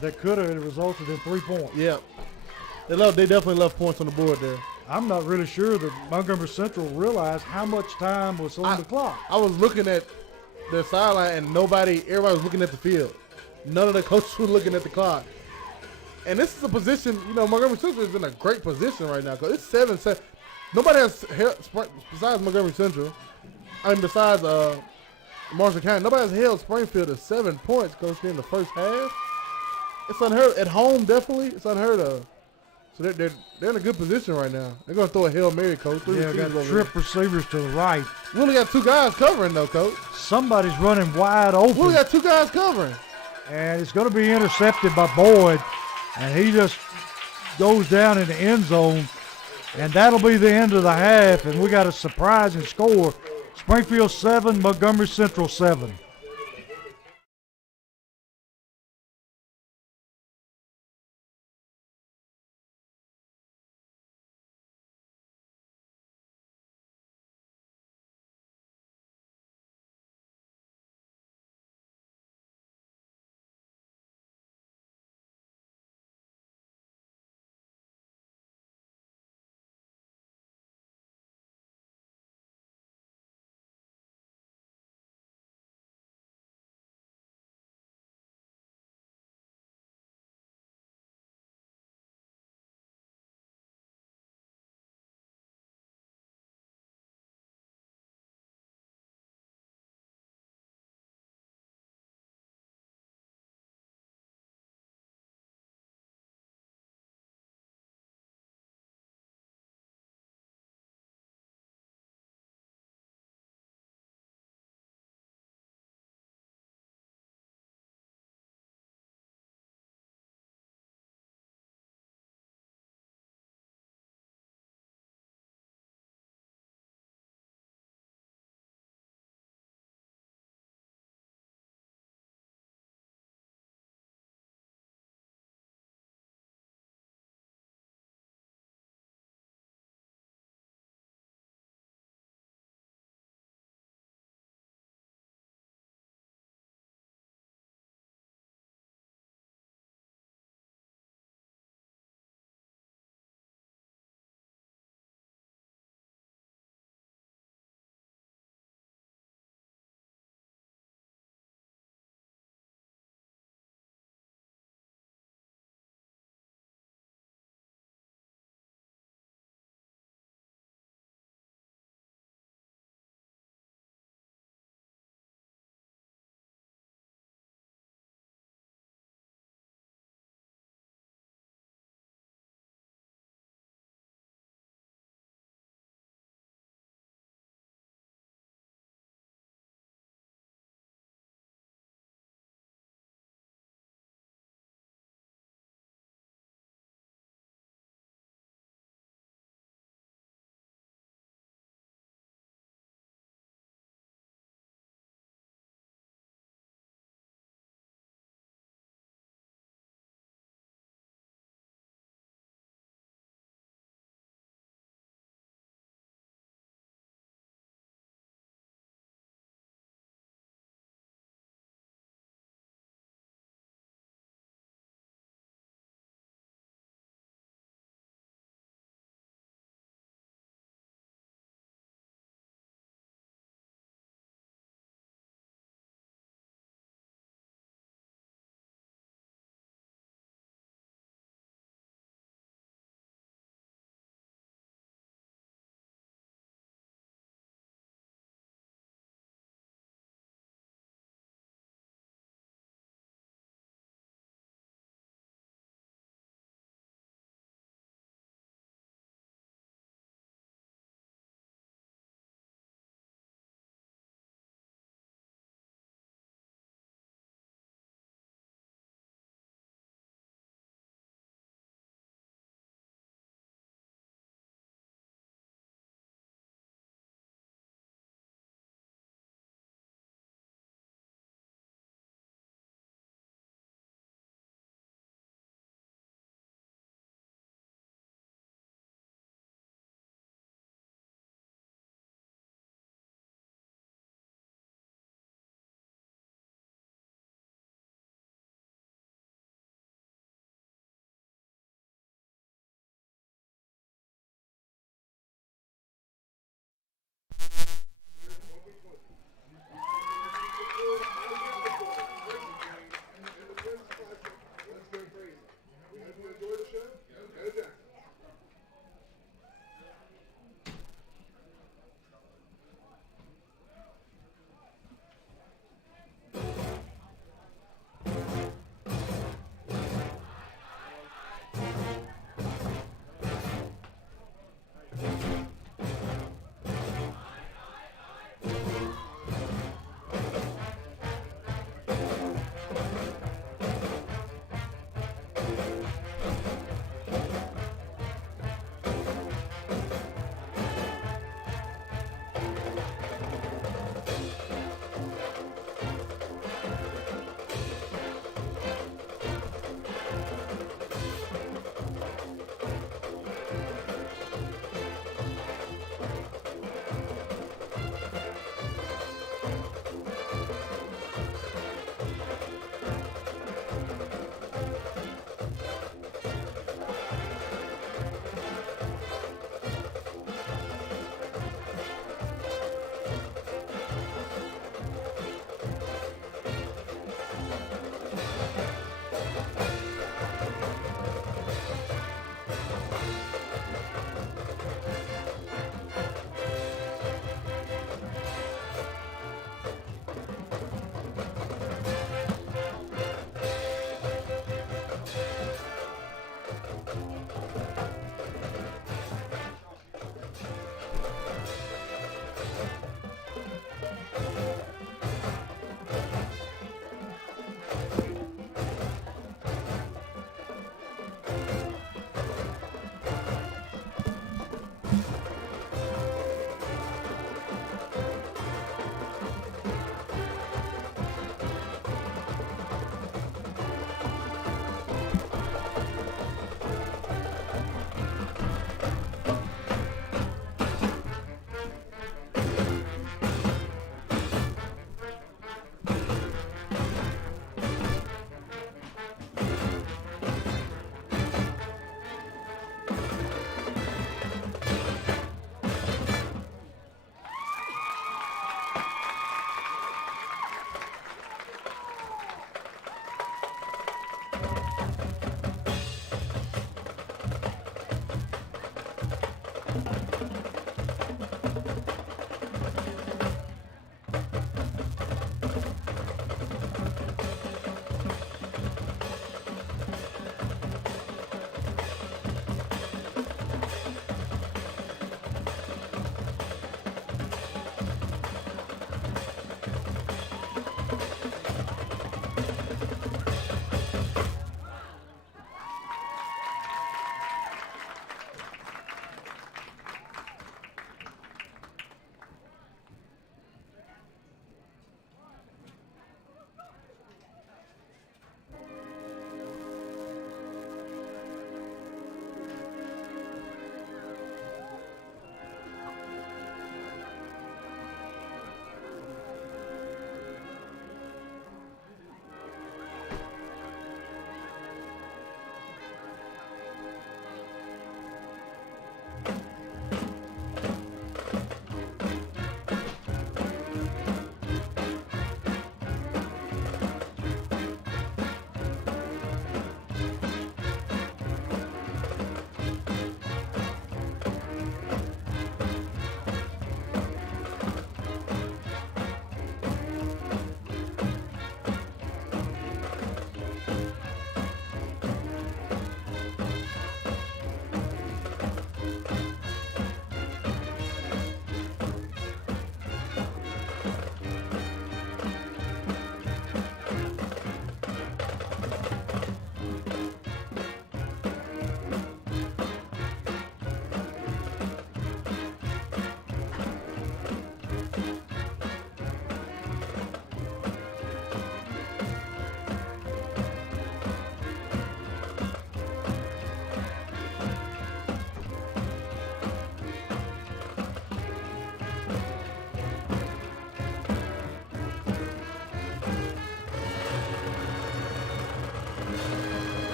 that could have resulted in 3 points. Yeah, they definitely left points on the board there. I'm not really sure that Montgomery Central realized how much time was on the clock. I was looking at their sideline and everybody was looking at the field. None of the coaches were looking at the clock. And this is a position, Montgomery Central is in a great position right now because it's 7-7. Nobody has held, besides Montgomery Central, besides Marshall County, nobody has held Springfield to 7 points, Coach, in the first half. It's unheard of. At home, definitely, it's unheard of. So they're in a good position right now. They're going to throw a Hail Mary, Coach. Yeah, got trip receivers to the right. We only got 2 guys covering, though, Coach. Somebody's running wide open. We only got 2 guys covering. And it's going to be intercepted by Boyd. And he just goes down in the end zone. And that'll be the end of the half. And we got a surprising score. Springfield 7, Montgomery Central 7.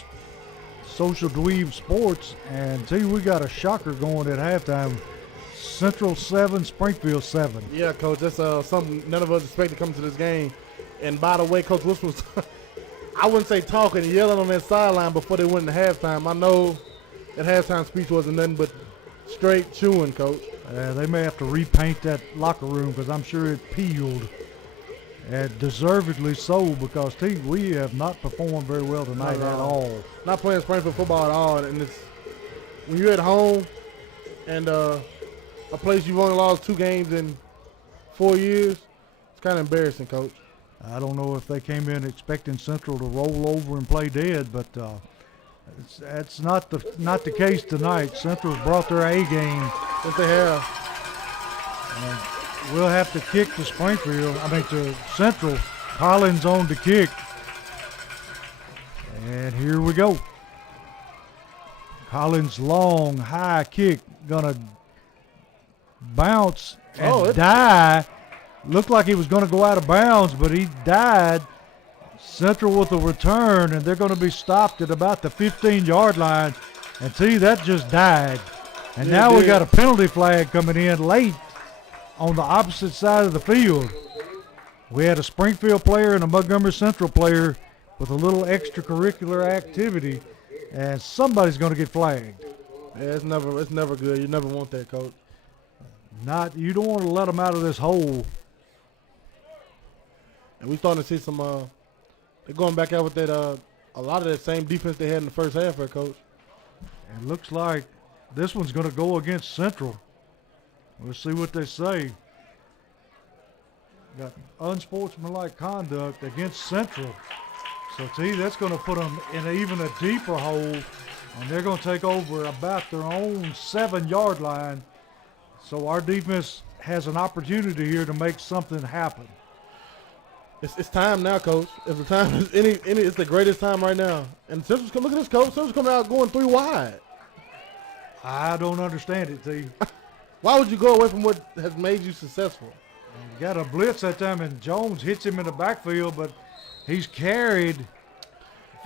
with Social Dweeb Sports, and tell you, we got a shocker going at halftime. Central 7, Springfield 7. Yeah, Coach, that's something none of us expected coming to this game. And by the way, Coach Wilson was, I wouldn't say talking, yelling on that sideline before they went into halftime. I know that halftime speech wasn't nothing but straight chewing, Coach. They may have to repaint that locker room because I'm sure it peeled. And deservedly so, because we have not performed very well tonight at all. Not playing Springfield football at all. And it's when you're at home and a place you've only lost 2 games in 4 years, it's kind of embarrassing, Coach. I don't know if they came in expecting Central to roll over and play dead, but that's not the case tonight. Central's brought their A game. Yes, they have. And we'll have to kick to to Central. Collins on the kick. And here we go. Collins' long, high kick, gonna bounce and die. Looked like he was going to go out of bounds, but he died. Central with a return, and they're going to be stopped at about the 15-yard line. And see, that just died. And now we got a penalty flag coming in late on the opposite side of the field. We had a Springfield player and a Montgomery Central player with a little extracurricular activity, and somebody's going to get flagged. Yeah, it's never good. You never want that, Coach. You don't want to let them out of this hole. And we starting to see some. They're going back out with that. A lot of that same defense they had in the first half, there, Coach. It looks like this one's going to go against Central. We'll see what they say. Got unsportsmanlike conduct against Central. So, that's going to put them in even a deeper hole, and they're going to take over about their own 7-yard line. So our defense has an opportunity here to make something happen. It's time now, Coach. If the time is it's the greatest time right now. And Central's look at this, Coach. Central's coming out going 3 wide. I don't understand it, T. Why would you go away from what has made you successful? You got a blitz that time, and Jones hits him in the backfield, but he's carried.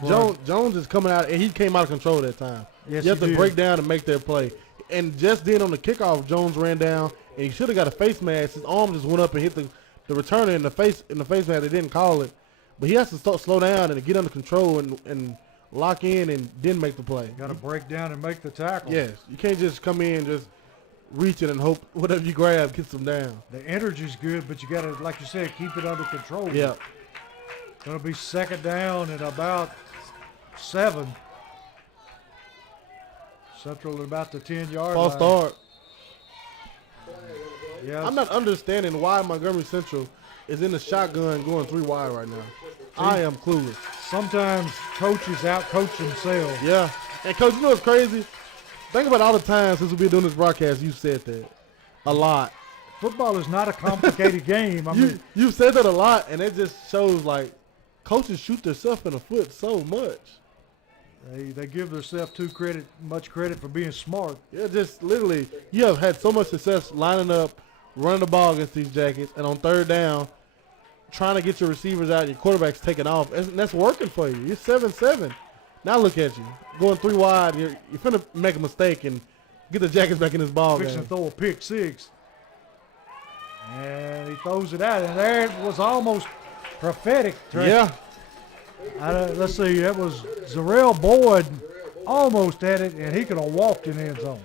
Jones is coming out, and he came out of control that time. Yes, you have to break down and make that play. And just then on the kickoff, Jones ran down, and he should have got a face mask. His arm just went up and hit the returner in the face mask. They didn't call it, but he has to slow down and get under control and lock in and then make the play. Got to break down and make the tackle. Yes, you can't just come in just reach it and hope whatever you grab gets them down. The energy's good, but you got to, like you said, keep it under control. Yeah. Going to be second down at about 7. Central at about the 10-yard line. False start. Yeah. I'm not understanding why Montgomery Central is in the shotgun going 3 wide right now. I am clueless. Sometimes coaches out-coach themselves. Yeah. And, Coach, you know what's crazy? Think about all the times since we've been doing this broadcast, you said that. A lot. Football is not a complicated game. You said that a lot, and it just shows, like, coaches shoot themselves in the foot so much. They give themselves much credit for being smart. Yeah, just literally, you have had so much success lining up, running the ball against these Jackets, and on third down, trying to get your receivers out, your quarterback's taking off. And that's working for you. You're 7-7. Now look at you. Going 3 wide, you're finna make a mistake and get the Jackets back in this ball game. Fixing to throw a pick 6. And he throws it out, and there it was almost prophetic. Yeah. Let's see, that was Zarrell Boyd almost had it, and he could have walked in the end zone.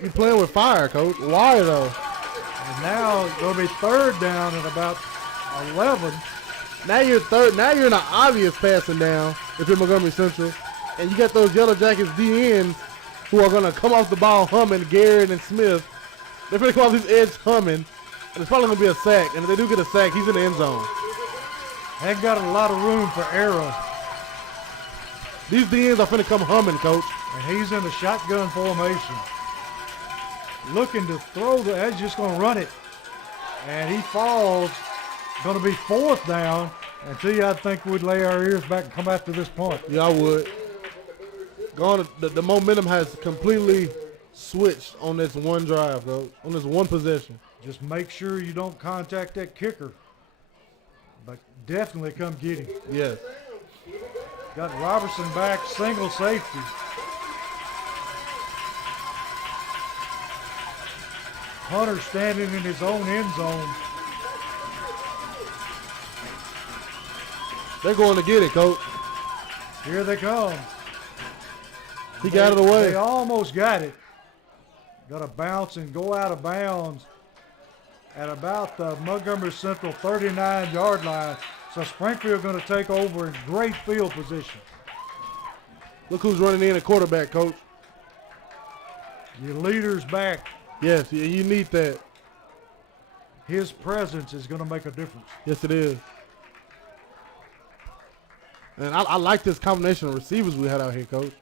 You're playing with fire, Coach. Why, though? And now it's going to be third down at about 11. Now you're third. Now you're in an obvious passing down if you're Montgomery Central. And you got those Yellow Jackets DNs who are going to come off the ball humming, Garrett and Smith. They're going to come off these edge humming, and it's probably going to be a sack. And if they do get a sack, he's in the end zone. They've got a lot of room for error. These DNs are finna come humming, Coach. And he's in the shotgun formation. Looking to throw he's just going to run it. And he falls. Going to be 4th down. And I think we'd lay our ears back and come after this punt. Yeah, I would. The momentum has completely switched on this one drive, Coach. On this one possession. Just make sure you don't contact that kicker. But definitely come get him. Yes. Got Robertson back, single safety. Hunter standing in his own end zone. They're going to get it, Coach. Here they come. He got it away. They almost got it. Got to bounce and go out of bounds at about the Montgomery Central 39-yard line. So Springfield going to take over in great field position. Look who's running in at quarterback, Coach. Your leader's back. Yes, you need that. His presence is going to make a difference. Yes, it is. And I like this combination of receivers we had out here, Coach.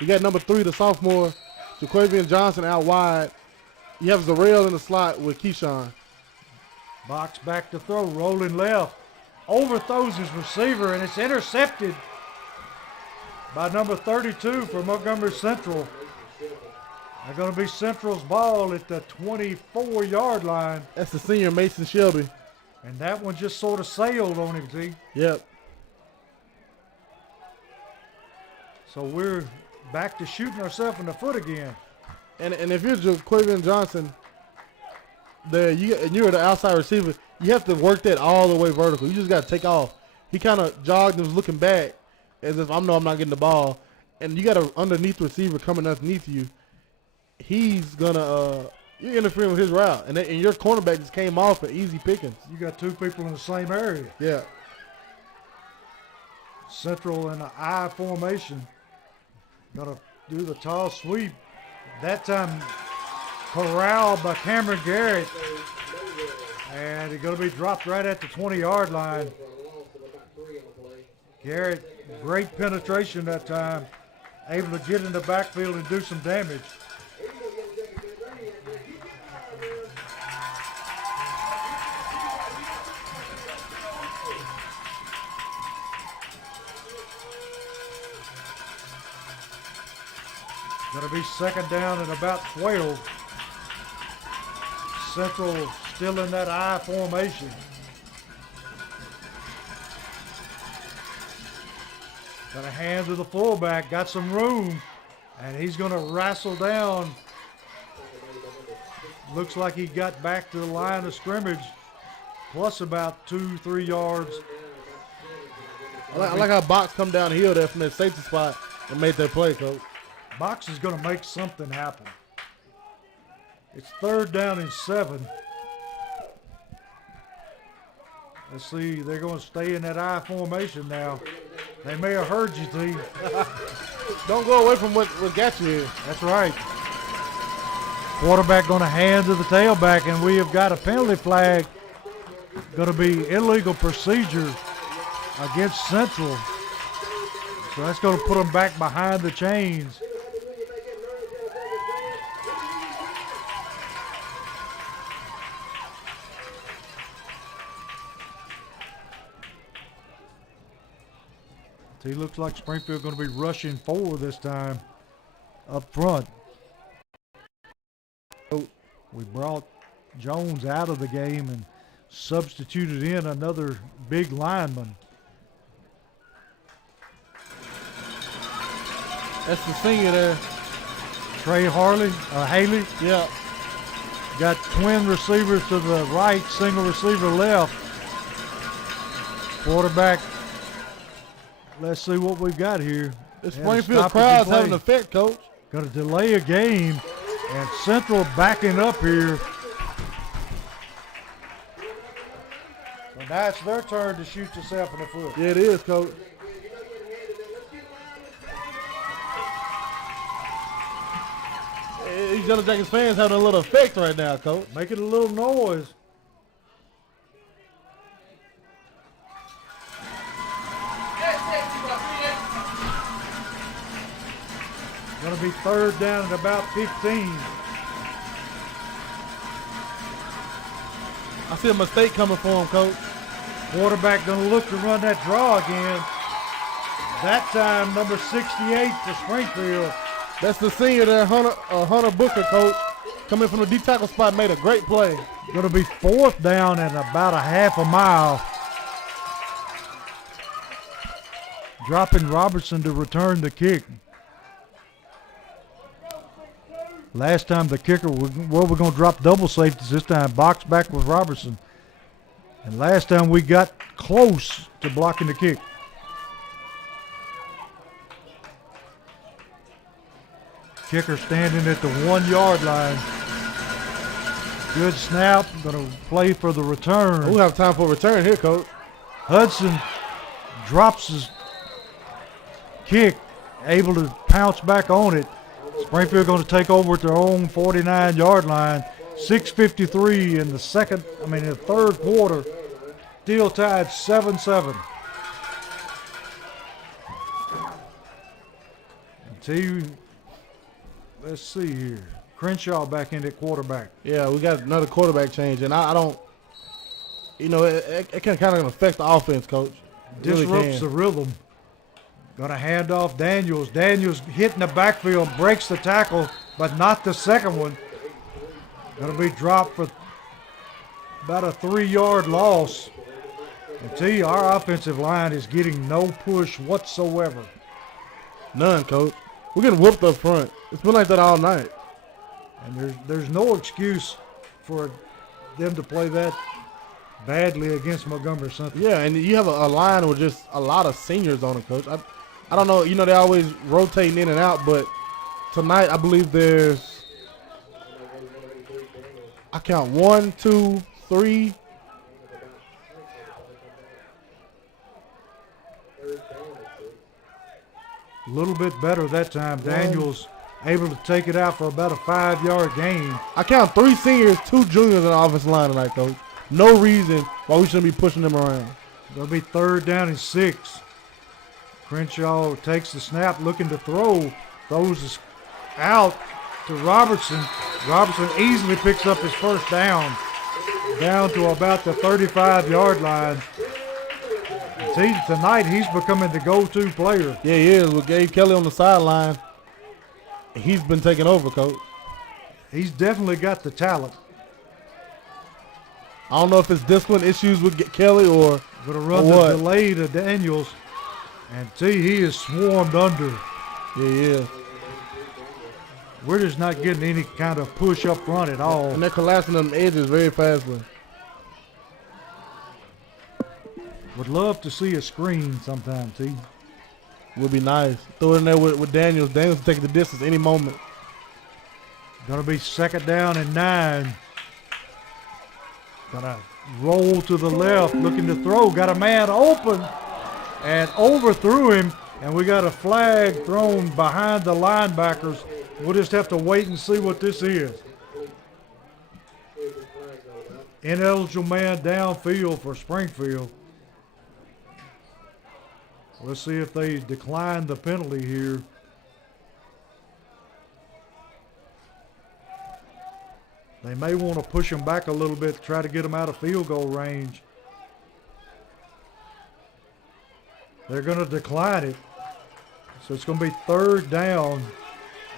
You got number 3, the sophomore, Jaquavian Johnson out wide. You have Zarrell in the slot with Keyshawn. Box back to throw, rolling left. Overthrows his receiver, and it's intercepted by number 32 for Montgomery Central. They're going to be Central's ball at the 24-yard line. That's the senior Mason Shelby. And that one just sort of sailed on him, T. Yep. So we're back to shooting ourselves in the foot again. And if you're Jaquavian Johnson, and you're the outside receiver, you have to work that all the way vertical. You just got to take off. He kind of jogged and was looking back as if I'm not getting the ball. And you got an underneath receiver coming underneath you. He's going to you're interfering with his route. And your cornerback just came off at easy pickings. You got two people in the same area. Yeah. Central in an I formation. Going to do the tall sweep. That time corralled by Cameron Garrett. And he's going to be dropped right at the 20-yard line. Garrett, great penetration that time. Able to get in the backfield and do some damage. Going to be second down and about 12. Central still in that I formation. Got a hand to the fullback, got some room, and he's going to wrestle down. Looks like he got back to the line of scrimmage, plus about 2-3 yards. I like how Box come downhill there from that safety spot and made that play, Coach. Box is going to make something happen. It's third down and 7. Let's see, they're going to stay in that I formation now. They may have heard you, T. Don't go away from what got you here. That's right. Quarterback going to hand to the tailback, and we have got a penalty flag. Going to be illegal procedure against Central. So that's going to put them back behind the chains. He looks like Springfield going to be rushing forward this time up front. We brought Jones out of the game and substituted in another big lineman. That's the senior there. Trey Haley. Yeah. Got twin receivers to the right, single receiver left. Quarterback. Let's see what we've got here. The Springfield crowd's having an effect, Coach. Going to delay a game, and Central backing up here. So now it's their turn to shoot yourself in the foot. Yeah, it is, Coach. These Yellow Jackets fans having a little effect right now, Coach. Making a little noise. Going to be third down at about 15. I see a mistake coming for him, Coach. Quarterback going to look to run that draw again. That time, number 68 for Springfield. That's the senior there, Hunter Booker, Coach. Coming from the deep tackle spot, made a great play. Going to be fourth down at about a half a mile. dropping Robertson to return the kick. Last time the kicker, we're going to drop double safeties this time. Box back with Robertson. And last time we got close to blocking the kick. Kicker standing at the 1 yard line. Good snap. Going to play for the return. We'll have time for a return here, Coach. Hudson drops his kick, able to pounce back on it. Springfield going to take over at their own 49-yard line. 6:53 in the third quarter. Still tied 7-7. Let's see here. Crenshaw back in at quarterback. Yeah, we got another quarterback change, and I don't, it can kind of affect the offense, Coach. Disrupts the rhythm. Going to hand off Daniels. Daniels hitting the backfield, breaks the tackle, but not the second one. Going to be dropped for about a 3-yard loss. I tell you, our offensive line is getting no push whatsoever. None, Coach. We're getting whooped up front. It's been like that all night. And there's no excuse for them to play that badly against Montgomery Central. Yeah, and you have a line with just a lot of seniors on it, Coach. I don't know. They always rotating in and out, but tonight I believe there's, I count 1, 2, 3. A little bit better that time. Daniels able to take it out for about a 5-yard gain. I count 3 seniors, 2 juniors in the offensive line tonight, Coach. No reason why we shouldn't be pushing them around. It'll be 3rd down and 6. Crenshaw takes the snap, looking to throw. Throws it out to Robertson. Robertson easily picks up his first down to about the 35-yard line. See, tonight he's becoming the go-to player. Yeah, he is. With Gabe Kelly on the sideline, he's been taking over, Coach. He's definitely got the talent. I don't know if it's discipline issues with Kelly or going to run the delay to Daniels. And see, he is swarmed under. Yeah, he is. We're just not getting any kind of push up front at all. And they're collapsing them edges very fastly. Would love to see a screen sometime, T. Would be nice. Throw it in there with Daniels. Daniels will take the distance any moment. Going to be 2nd down and 9. Going to roll to the left, looking to throw. Got a man open and overthrew him. And we got a flag thrown behind the linebackers. We'll just have to wait and see what this is. Ineligible man downfield for Springfield. Let's see if they decline the penalty here. They may want to push him back a little bit to try to get him out of field goal range. They're going to decline it. So it's going to be 3rd down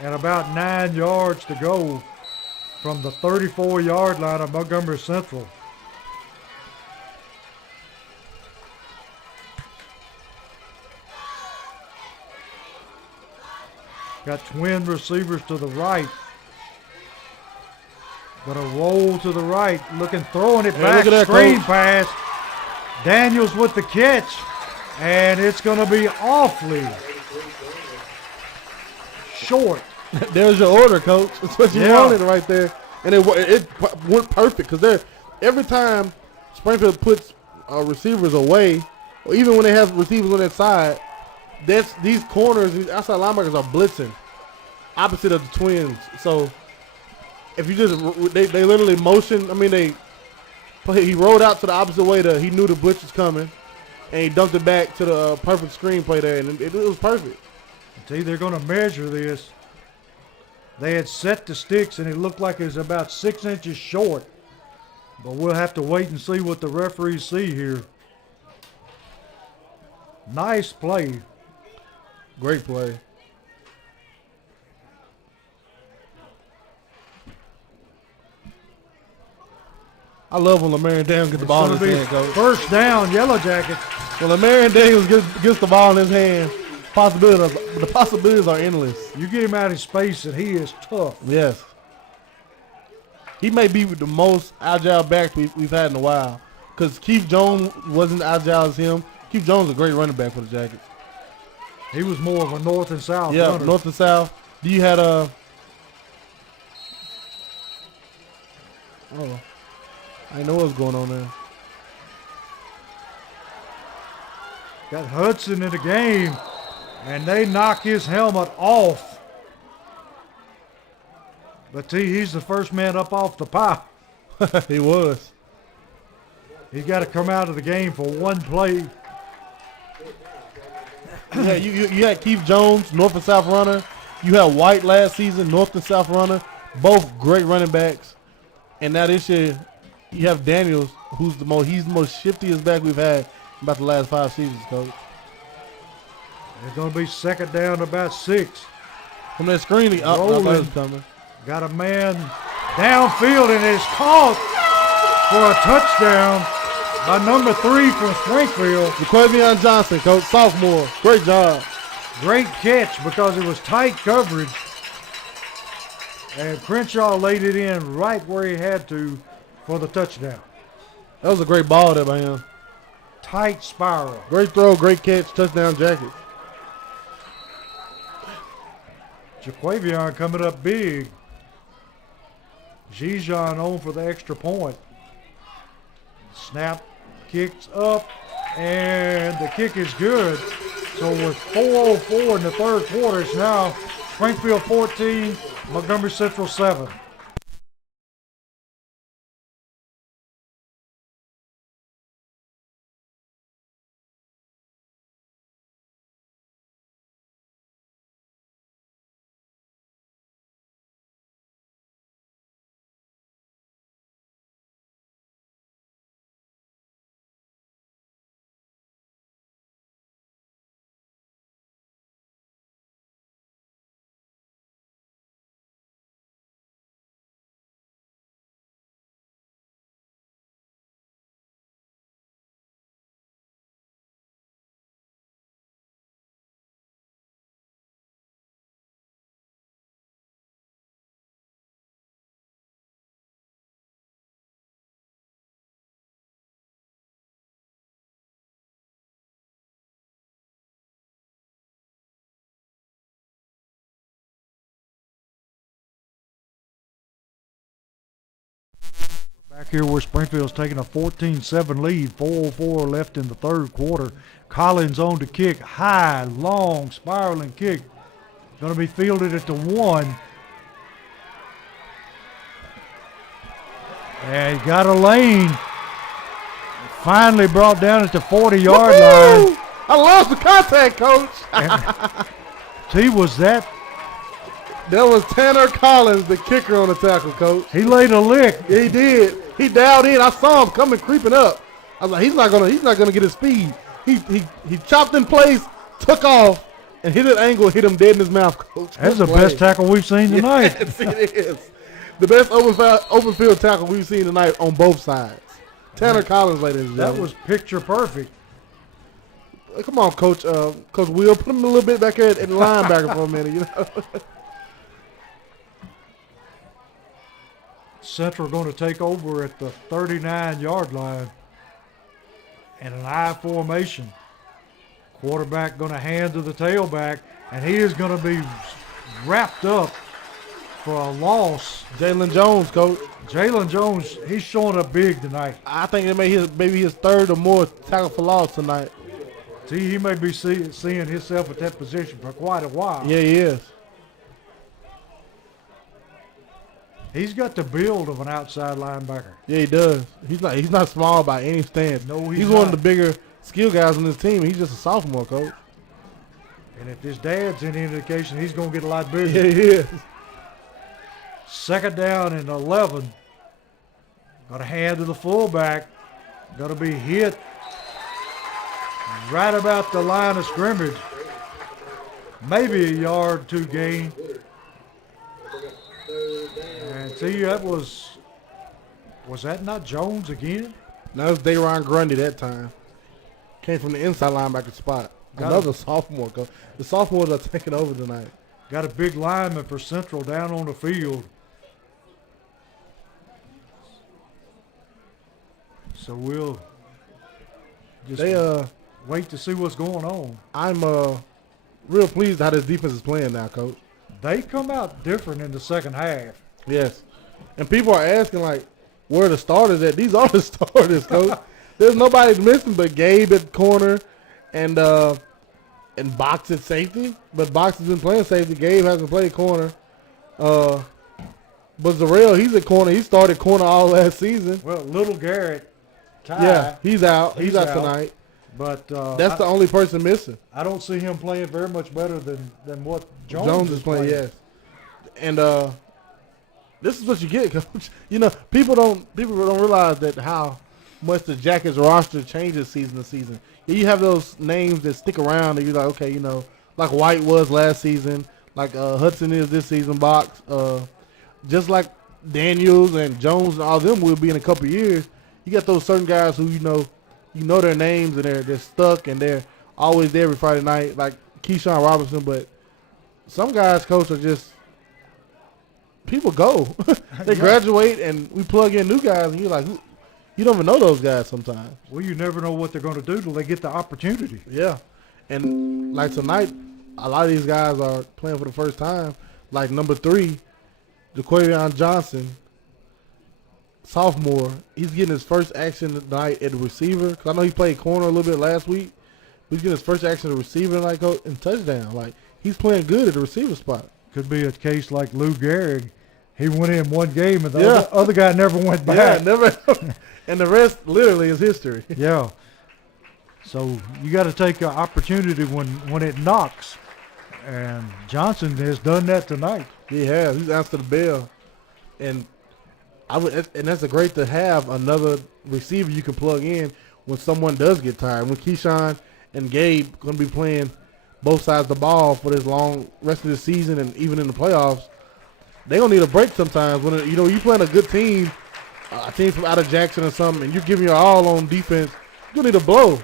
and about 9 yards to go from the 34-yard line of Montgomery Central. Got twin receivers to the right. Going to roll to the right, throwing it back, screen pass. Daniels with the catch, and it's going to be awfully short. There's your order, Coach. That's what you wanted right there. And it went perfect because every time Springfield puts receivers away, or even when they have receivers on that side, these corners, these outside linebackers are blitzing opposite of the twins. So if you just they literally motion. I mean he rolled out to the opposite way. He knew the blitz was coming, and he dumped it back to the perfect screenplay there, and it was perfect. See, they're going to measure this. They had set the sticks, and it looked like it was about 6 inches short. But we'll have to wait and see what the referees see here. Nice play. Great play. I love when Lamarian Dam get the ball in his hand, Coach. 1st down, Yellow Jackets. When Lamarian Daniels gets the ball in his hand, the possibilities are endless. You get him out of space, and he is tough. Yes. He may be the most agile back we've had in a while. Because Keith Jones wasn't agile as him. Keith Jones is a great running back for the Jackets. He was more of a north and south Yeah, runner. north and south. You had a... Oh, I didn't know what was going on there. Got Hudson in the game, and they knock his helmet off. But he's the first man up off the pile. He was. He's got to come out of the game for one play. Yeah, you had Keith Jones, north and south runner. You had White last season, north and south runner. Both great running backs. And now this year, you have Daniels, he's the most shiftiest back we've had in about the last 5 seasons, Coach. It's going to be second down to about 6. From that screen, I thought it was coming. Got a man downfield, and it's caught for a touchdown by number 3 from Springfield. Jaquavion Johnson, Coach, sophomore. Great job. Great catch because it was tight coverage. And Crenshaw laid it in right where he had to for the touchdown. That was a great ball there by him. Tight spiral. Great throw, great catch, touchdown Jacket. Jaquavion coming up big. Gijon on for the extra point. Snap, kicks up, and the kick is good. So with 4:04 in the third quarter, it's now Springfield 14, Montgomery Central 7. Back here where Springfield's taking a 14-7 lead, 4:04 left in the third quarter. Collins on to kick, high, long, spiraling kick. Going to be fielded at the 1. And he got a lane. Finally brought down at the 40-yard line. I love the contact, Coach. Was that? That was Tanner Collins, the kicker on the tackle, Coach. He laid a lick. Yeah, he did. He dialed in. I saw him coming, creeping up. I was like, he's not gonna get his speed. He chopped in place, took off, and hit an angle, hit him dead in his mouth, Coach. That's the best tackle we've seen tonight. Yes, it is. The best open field tackle we've seen tonight on both sides. Tanner Collins, ladies and gentlemen. That was picture perfect. Come on, Coach. Coach Will, put him a little bit back here at the linebacker for a minute, you know. Central going to take over at the 39-yard line in an I formation. Quarterback going to hand to the tailback, and he is going to be wrapped up for a loss. Jalen Jones, Coach. Jalen Jones, he's showing up big tonight. I think it maybe his third or more tackle for loss tonight. See, he may be seeing himself at that position for quite a while. Yeah, he is. He's got the build of an outside linebacker. Yeah, he does. He's not small by any stance. No, he's one of the bigger skill guys on this team. He's just a sophomore, Coach. And if his dad's any indication, he's going to get a lot bigger. Yeah, he is. Second down and 11. Got a hand to the fullback. Going to be hit right about the line of scrimmage. Maybe a yard, 2 gain. And see, that was that not Jones again? That was Dayron Grundy that time. Came from the inside linebacker spot. Got Another sophomore, coach. The sophomores are taking over tonight. Got a big lineman for Central down on the field. So we'll just wait to see what's going on. I'm real pleased how this defense is playing now, coach. They come out different in the second half. Yes. And people are asking, like, where the starters at? These are the starters, coach. There's nobody missing but Gabe at corner and Box at safety. But Box has been playing safety. Gabe hasn't played corner. But Zarrell, he's at corner. He started corner all last season. Well, Little Garrett, Ty, Yeah, he's out. He's out tonight. But That's the only person missing. I don't see him playing very much better than what Jones is playing, yes. And this is what you get, coach. You know, people don't realize that how much the Jackets roster changes season to season. You have those names that stick around and you're like, okay, you know, like White was last season, like Hudson is this season, Box. Just like Daniels and Jones and all them will be in a couple of years. You got those certain guys who you know their names and they're stuck and they're always there every Friday night, like Keyshawn Robinson. But some guys, coach, are just people go. They graduate and we plug in new guys and you're like, you don't even know those guys sometimes. Well, you never know what they're going to do till they get the opportunity. Yeah. And like tonight, a lot of these guys are playing for the first time. Like number 3, Jaquavion Johnson, sophomore. He's getting his first action tonight at the receiver. Cause I know he played corner a little bit last week. But he's getting his first action at the receiver tonight, coach, and touchdown. Like, he's playing good at the receiver spot. Could be a case like Lou Gehrig. He went in one game and the other guy never went back. Yeah, never. And the rest literally is history. Yeah. So you got to take an opportunity when it knocks. And Johnson has done that tonight. He has. He's answered the bell. And that's a great to have another receiver you can plug in when someone does get tired. When Keyshawn and Gabe going to be playing both sides of the ball for this long rest of the season and even in the playoffs, they're going to need a break sometimes. When you're playing a good team, a team from out of Jackson or something, and you're giving your all on defense, you're going to need a blow.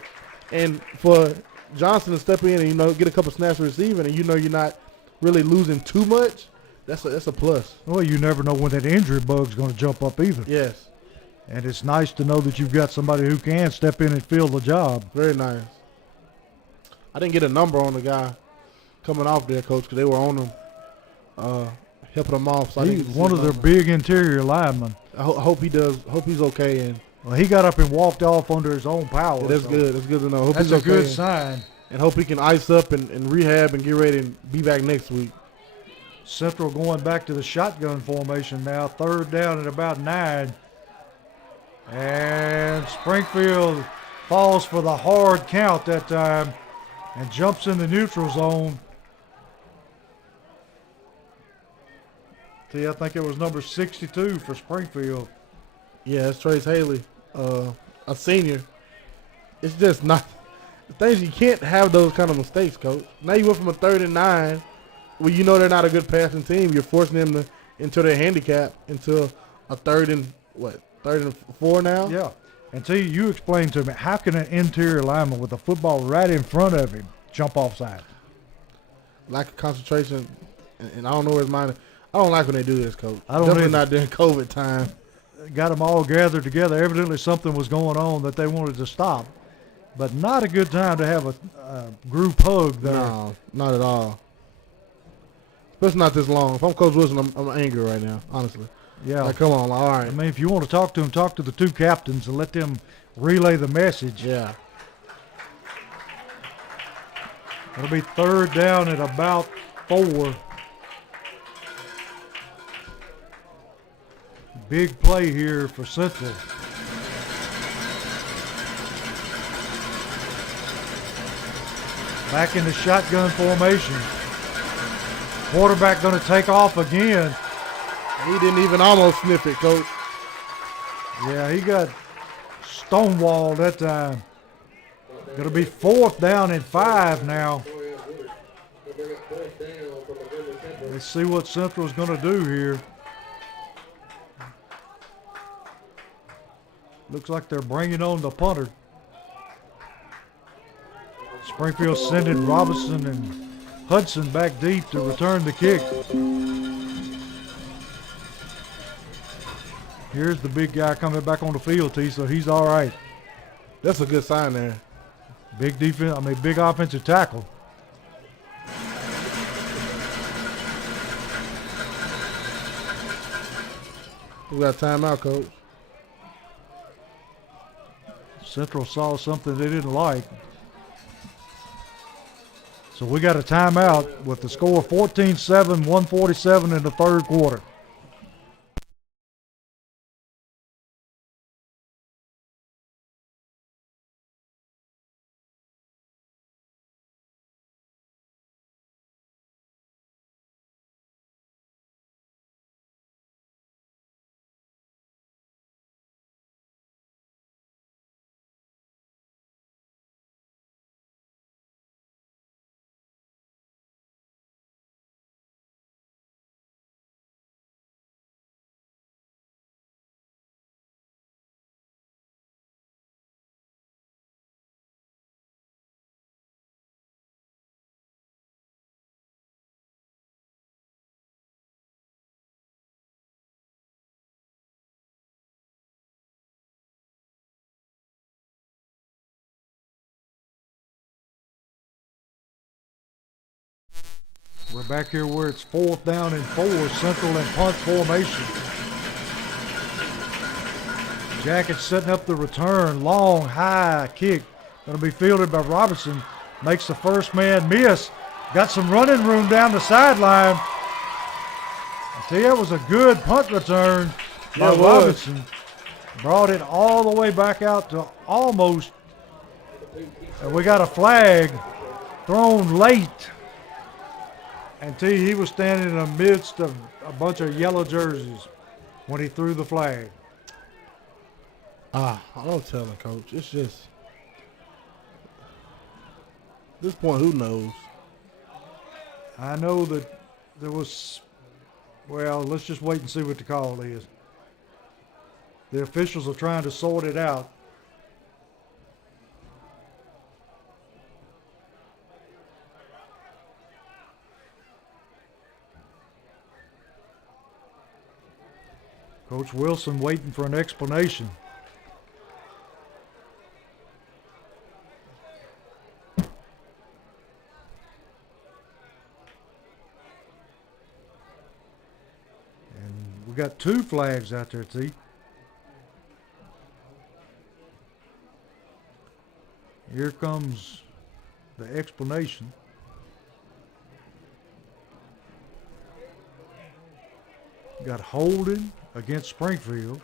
And for Johnson to step in and, get a couple snaps receiving and you're not really losing too much, that's a plus. Well, you never know when that injury bug's going to jump up either. Yes. And it's nice to know that you've got somebody who can step in and fill the job. Very nice. I didn't get a number on the guy coming off there, coach, because they were on him, helping him off. So He's one of their big interior linemen. I hope he does. Hope he's okay. And well, he got up and walked off under his own power. That's good. That's good to know. Hope that's he's a okay good sign. And hope he can ice up and rehab and get ready and be back next week. Central going back to the shotgun formation now. 3rd down at about 9. And Springfield falls for the hard count that time and jumps in the neutral zone. I think it was number 62 for Springfield. Yeah, it's Trace Haley, a senior. It's just not things. You can't have those kind of mistakes, coach. Now you went from a 3rd and 9, where they're not a good passing team. You're forcing them to into their handicap into a 3rd and 4 now. Yeah. And you explain to me, how can an interior lineman with a football right in front of him jump offside? Lack of concentration, and I don't know where his mind is. I don't like when they do this, coach. I don't Definitely not during COVID time. Got them all gathered together. Evidently something was going on that they wanted to stop. But not a good time to have a group hug there. No, not at all. Especially not this long. If I'm Coach Wilson, I'm angry right now, honestly. Yeah. Like, come on, all right. I mean, if you want to talk to them, talk to the 2 captains and let them relay the message. Yeah. It'll be 3rd down at about 4. Big play here for Central. Back in the shotgun formation. Quarterback going to take off again. He didn't even almost sniff it, coach. Yeah, he got stonewalled that time. Going to be 4th down and 5 now. Let's see what Central's going to do here. Looks like they're bringing on the punter. Springfield sending Robinson and Hudson back deep to return the kick. Here's the big guy coming back on the field, T, so he's all right. That's a good sign there. Big defense, big offensive tackle. We got timeout, Coach. Central saw something they didn't like. So we got a timeout with the score 14-7, 147 in the third quarter. We're back here where it's 4th down and 4, Central and punt formation. Jackets setting up the return, long, high kick. Going to be fielded by Robinson. Makes the first man miss. Got some running room down the sideline. I tell you, that was a good punt return by Robinson. Brought it all the way back out to almost. And we got a flag thrown late. And T, he was standing in the midst of a bunch of yellow jerseys when he threw the flag. I don't tell him, Coach. It's just, at this point, who knows? I know that there was, well, let's just wait and see what the call is. The officials are trying to sort it out. Coach Wilson waiting for an explanation. And we got 2 flags out there, T. Here comes the explanation. Got holding against Springfield.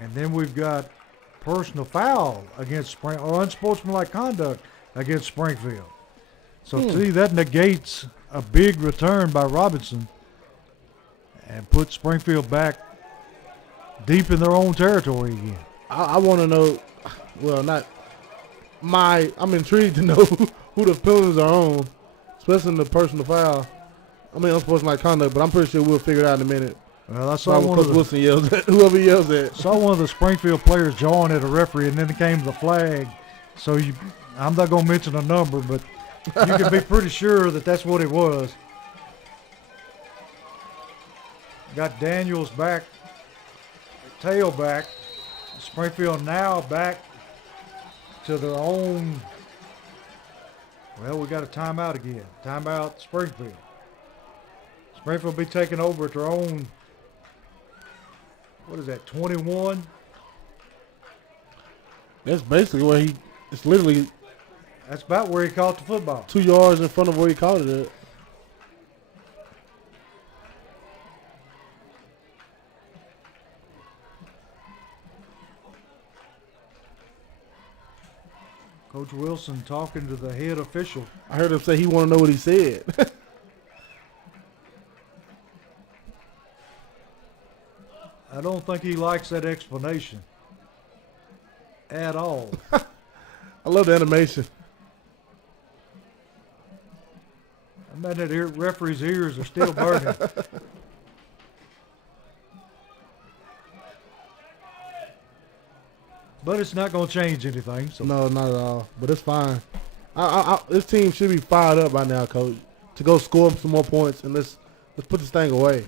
And then we've got personal foul against Springfield, or unsportsmanlike conduct against Springfield. So see, that negates a big return by Robinson and puts Springfield back deep in their own territory again. I want to know, well, I'm intrigued to know who the penalties are on, especially in the personal foul. Unsportsmanlike conduct, but I'm pretty sure we'll figure it out in a minute. Well, I saw one of Wilson yells at whoever he yells at. Saw one of the Springfield players jawing at a referee, and then it came the flag. So I'm not going to mention a number, but you can be pretty sure that that's what it was. Got Daniels back, tailback. Springfield now back to their own. Well, we got a timeout again. Timeout, Springfield. Springfield will be taking over at their own, what is that, 21? That's basically where it's literally. That's about where he caught the football. 2 yards in front of where he caught it at. Coach Wilson talking to the head official. I heard him say he want to know what he said. I don't think he likes that explanation at all. I love the animation. I bet that referee's ears are still burning. But it's not going to change anything. So No, not at all. But it's fine. This team should be fired up by now, Coach, to go score some more points and let's put this thing away.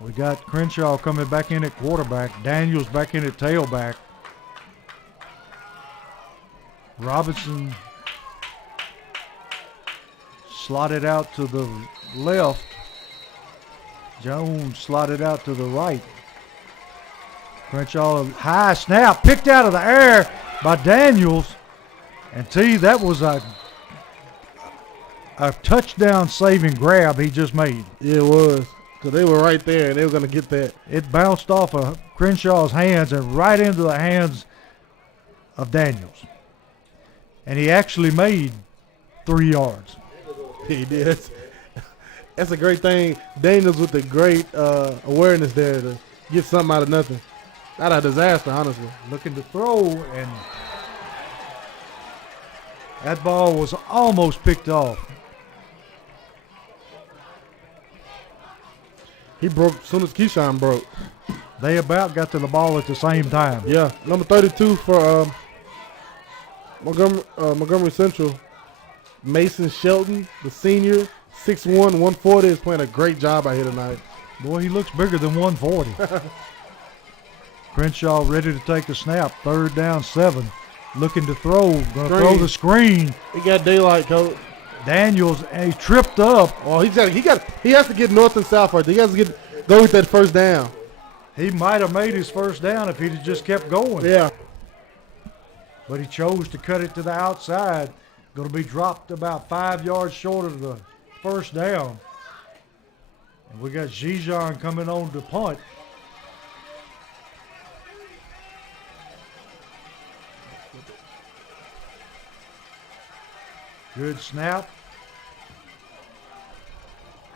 we got Crenshaw coming back in at quarterback. Daniels back in at tailback. Robinson slotted out to the left. Jones slotted out to the right. Crenshaw, high snap, picked out of the air by Daniels. And that was a touchdown saving grab he just made. Yeah, it was. Because they were right there and they were going to get that. It bounced off of Crenshaw's hands and right into the hands of Daniels. And he actually made 3 yards. He did. That's a great thing. Daniels with the great awareness there to get something out of nothing. Not a disaster, honestly. Looking to throw, and that ball was almost picked off. He broke as soon as Keyshawn broke. They about got to the ball at the same time. Yeah, number 32 for Montgomery Central. Mason Shelton, the senior, 6'1", 140, is playing a great job out here tonight. Boy, he looks bigger than 140. Crenshaw ready to take a snap. 3rd down, 7. Looking to throw. Going to throw the screen. He got daylight, Coach. Daniels, and he tripped up. Oh, he has to get north and south right there. He has to go with that first down. He might have made his first down if he'd have just kept going. Yeah. But he chose to cut it to the outside. Going to be dropped about 5 yards short of the first down. And we got Zijan coming on to punt. Good snap.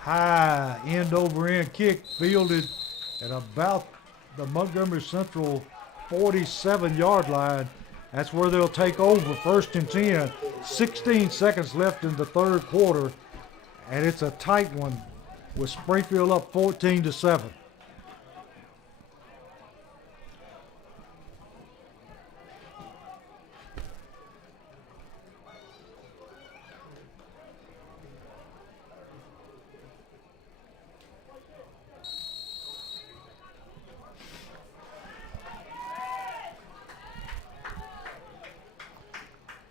High end over end kick fielded at about the Montgomery Central 47-yard line. That's where they'll take over. 1st and 10. 16 seconds left in the 3rd quarter. And it's a tight one with Springfield up 14-7.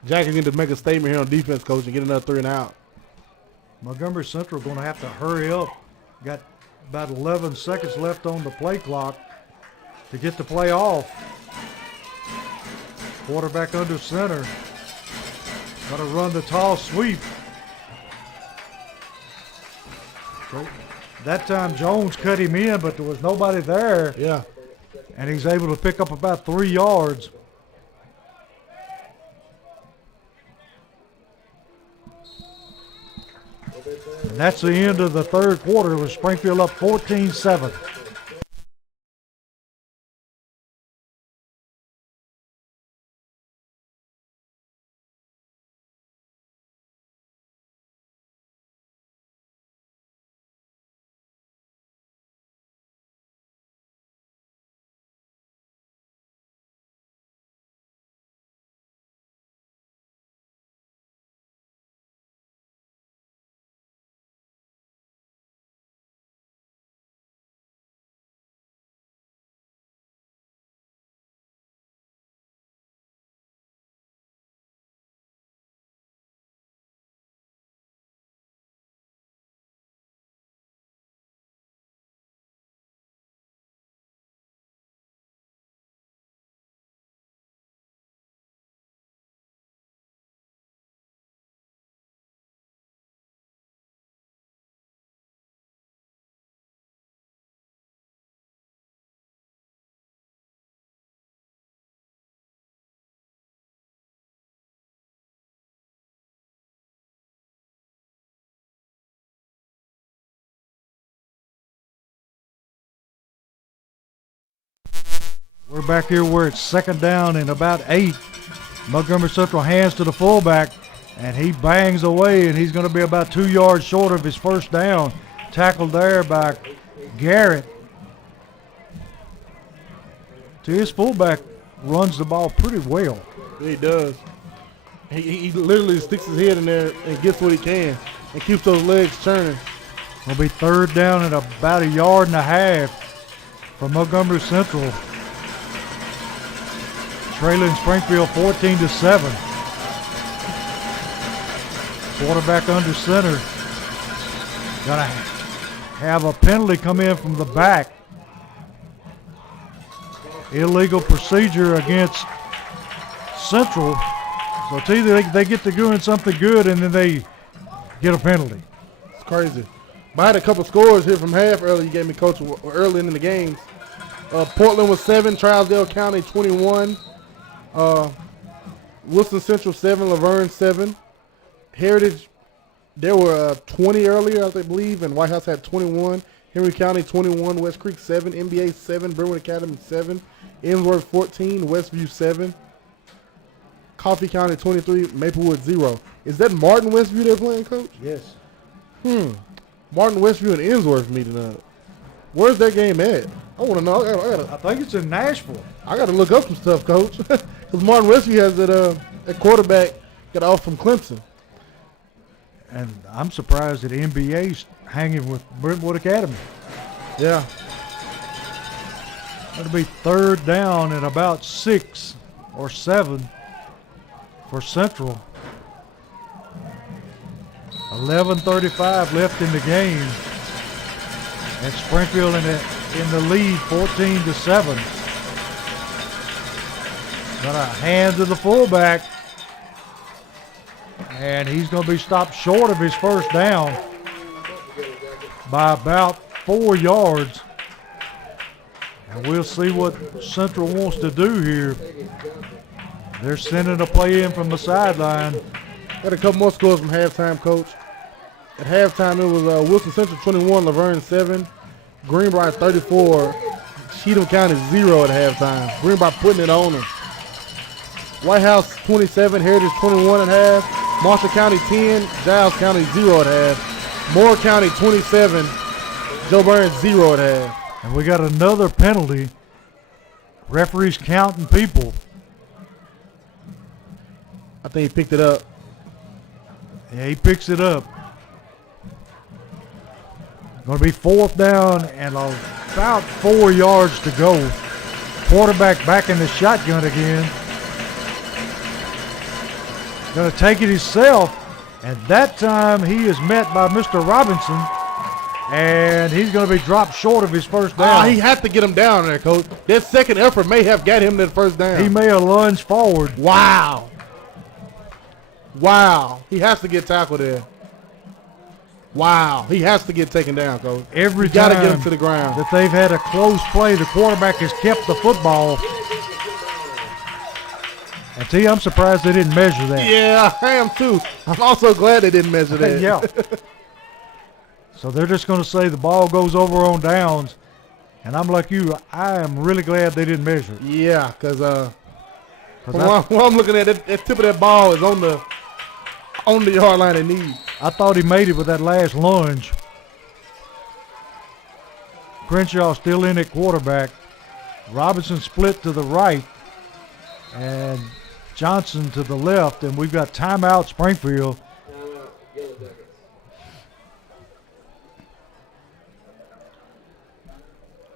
Jackson need to make a statement here on defense, Coach, and get another 3 and out. Montgomery Central going to have to hurry up. Got about 11 seconds left on the play clock to get the play off. Quarterback under center. Got to run the toss sweep. That time Jones cut him in, but there was nobody there. Yeah. And he's able to pick up about 3 yards. And that's the end of the 3rd quarter with Springfield up 14-7. We're back here where it's 2nd down and about 8. Montgomery Central hands to the fullback, and he bangs away, and he's going to be about 2 yards short of his first down. Tackled there by Garrett. To his fullback, runs the ball pretty well. He does. He literally sticks his head in there and gets what he can and keeps those legs churning. It'll be third down at about 1.5 yards for Montgomery Central. Trailing Springfield 14-7. Quarterback under center. Gonna have a penalty come in from the back. Illegal procedure against Central. So it's either they get to doing something good and then they get a penalty. It's crazy. But I had a couple scores here from half early. You gave me, Coach, early in the games. Portland was 7, Trousdale County 21. Wilson Central 7, Laverne 7. Heritage, there were 20 earlier, I believe, and White House had 21. Henry County 21, West Creek 7, NBA 7, Brentwood Academy 7, Ensworth 14, Westview 7. Coffee County 23, Maplewood 0. Is that Martin Westview they're playing, Coach? Yes. Martin Westview and Ensworth meeting up. Where's that game at? I want to know. I think it's in Nashville. I got to look up some stuff, Coach. Because Martin Westview has that quarterback got off from Clemson. And I'm surprised that NBA's hanging with Brentwood Academy. Yeah. That'll be third down at about 6 or 7 for Central. 11:35 left in the game. And Springfield in the lead 14-7. Got a hand to the fullback. And he's going to be stopped short of his first down by about 4 yards. And we'll see what Central wants to do here. They're sending a play in from the sideline. Got a couple more scores from halftime, Coach. At halftime, it was Wilson Central 21, Laverne 7, Greenbrier 34, Cheatham County 0 at halftime. Greenbrier putting it on them. White House 27, Heritage 21 at half, Marshall County 10, Giles County 0 at half, Moore County 27, Joe Burns 0 at half. And we got another penalty. Referees counting people. I think he picked it up. Yeah, he picks it up. Going to be fourth down and about 4 yards to go. Quarterback back in the shotgun again. Going to take it himself. And that time he is met by Mr. Robinson. And he's going to be dropped short of his first down. He had to get him down there, Coach. That second effort may have got him that first down. He may have lunged forward. Wow. He has to get tackled there. Wow. He has to get taken down, Coach. Every you got to time get him to the ground. that they've had a close play, the quarterback has kept the football. And T, I'm surprised they didn't measure that. Yeah, I am too. I'm also glad they didn't measure that. Yeah. So they're just going to say the ball goes over on downs. And I'm like you, I am really glad they didn't measure it. Yeah, because what I'm looking at, that tip of that ball is on the yard line they need. I thought he made it with that last lunge. Crenshaw still in at quarterback. Robinson split to the right. And Johnson to the left. And we've got timeout Springfield.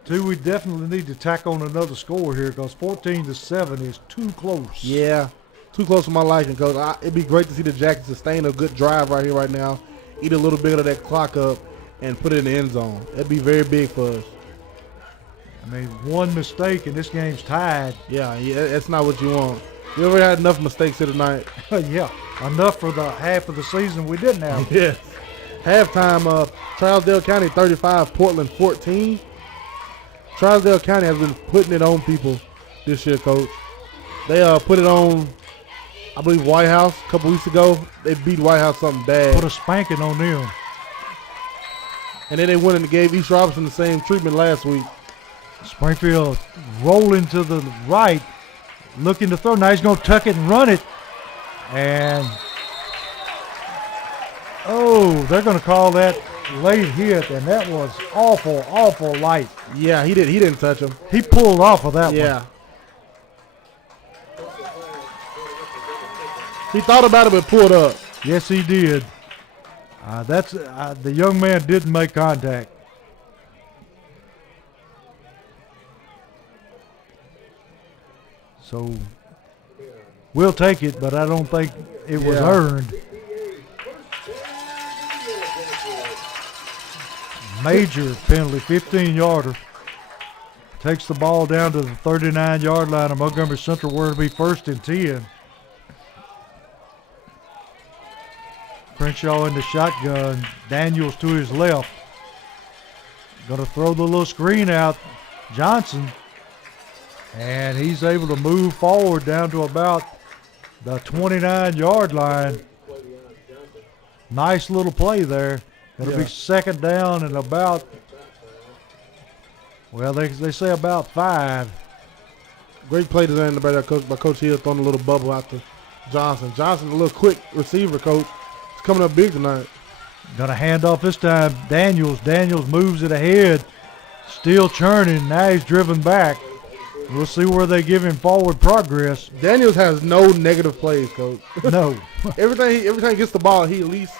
Two, we definitely need to tack on another score here because 14-7 is too close. Yeah, too close for my liking, Coach. It'd be great to see the Jackets sustain a good drive right here, right now, eat a little bit of that clock up, and put it in the end zone. That'd be very big for us. I mean, one mistake and this game's tied. Yeah, that's not what you want. We already had enough mistakes here tonight. Yeah, enough for the half of the season we didn't have. Yes. Halftime, Trousdale County 35, Portland 14. Trousdale County has been putting it on people this year, Coach. They put it on, I believe, White House a couple weeks ago. They beat White House something bad. Put a spanking on them. And then they went and gave East Robinson the same treatment last week. Springfield rolling to the right, looking to throw. Now he's going to tuck it and run it. And, they're going to call that late hit, and that was awful light. Yeah, he didn't touch him. He pulled off of that one. Yeah. He thought about it but pulled up. Yes, he did. The young man didn't make contact. So we'll take it, but I don't think it was earned. Major penalty, 15-yarder. Takes the ball down to the 39-yard line of Montgomery Central, where it'll be 1st and 10. Crenshaw in the shotgun. Daniels to his left. Going to throw the little screen out. Johnson. And he's able to move forward down to about the 29-yard line. Nice little play there. It'll be 2nd down and about, well, they say about 5. Great play design by Coach Hill, throwing a little bubble out to Johnson. Johnson, a little quick receiver, Coach. He's coming up big tonight. Going to hand off this time. Daniels. Daniels moves it ahead. Still churning. Now he's driven back. We'll see where they give him forward progress. Daniels has no negative plays, Coach. No. every time he gets the ball, he at least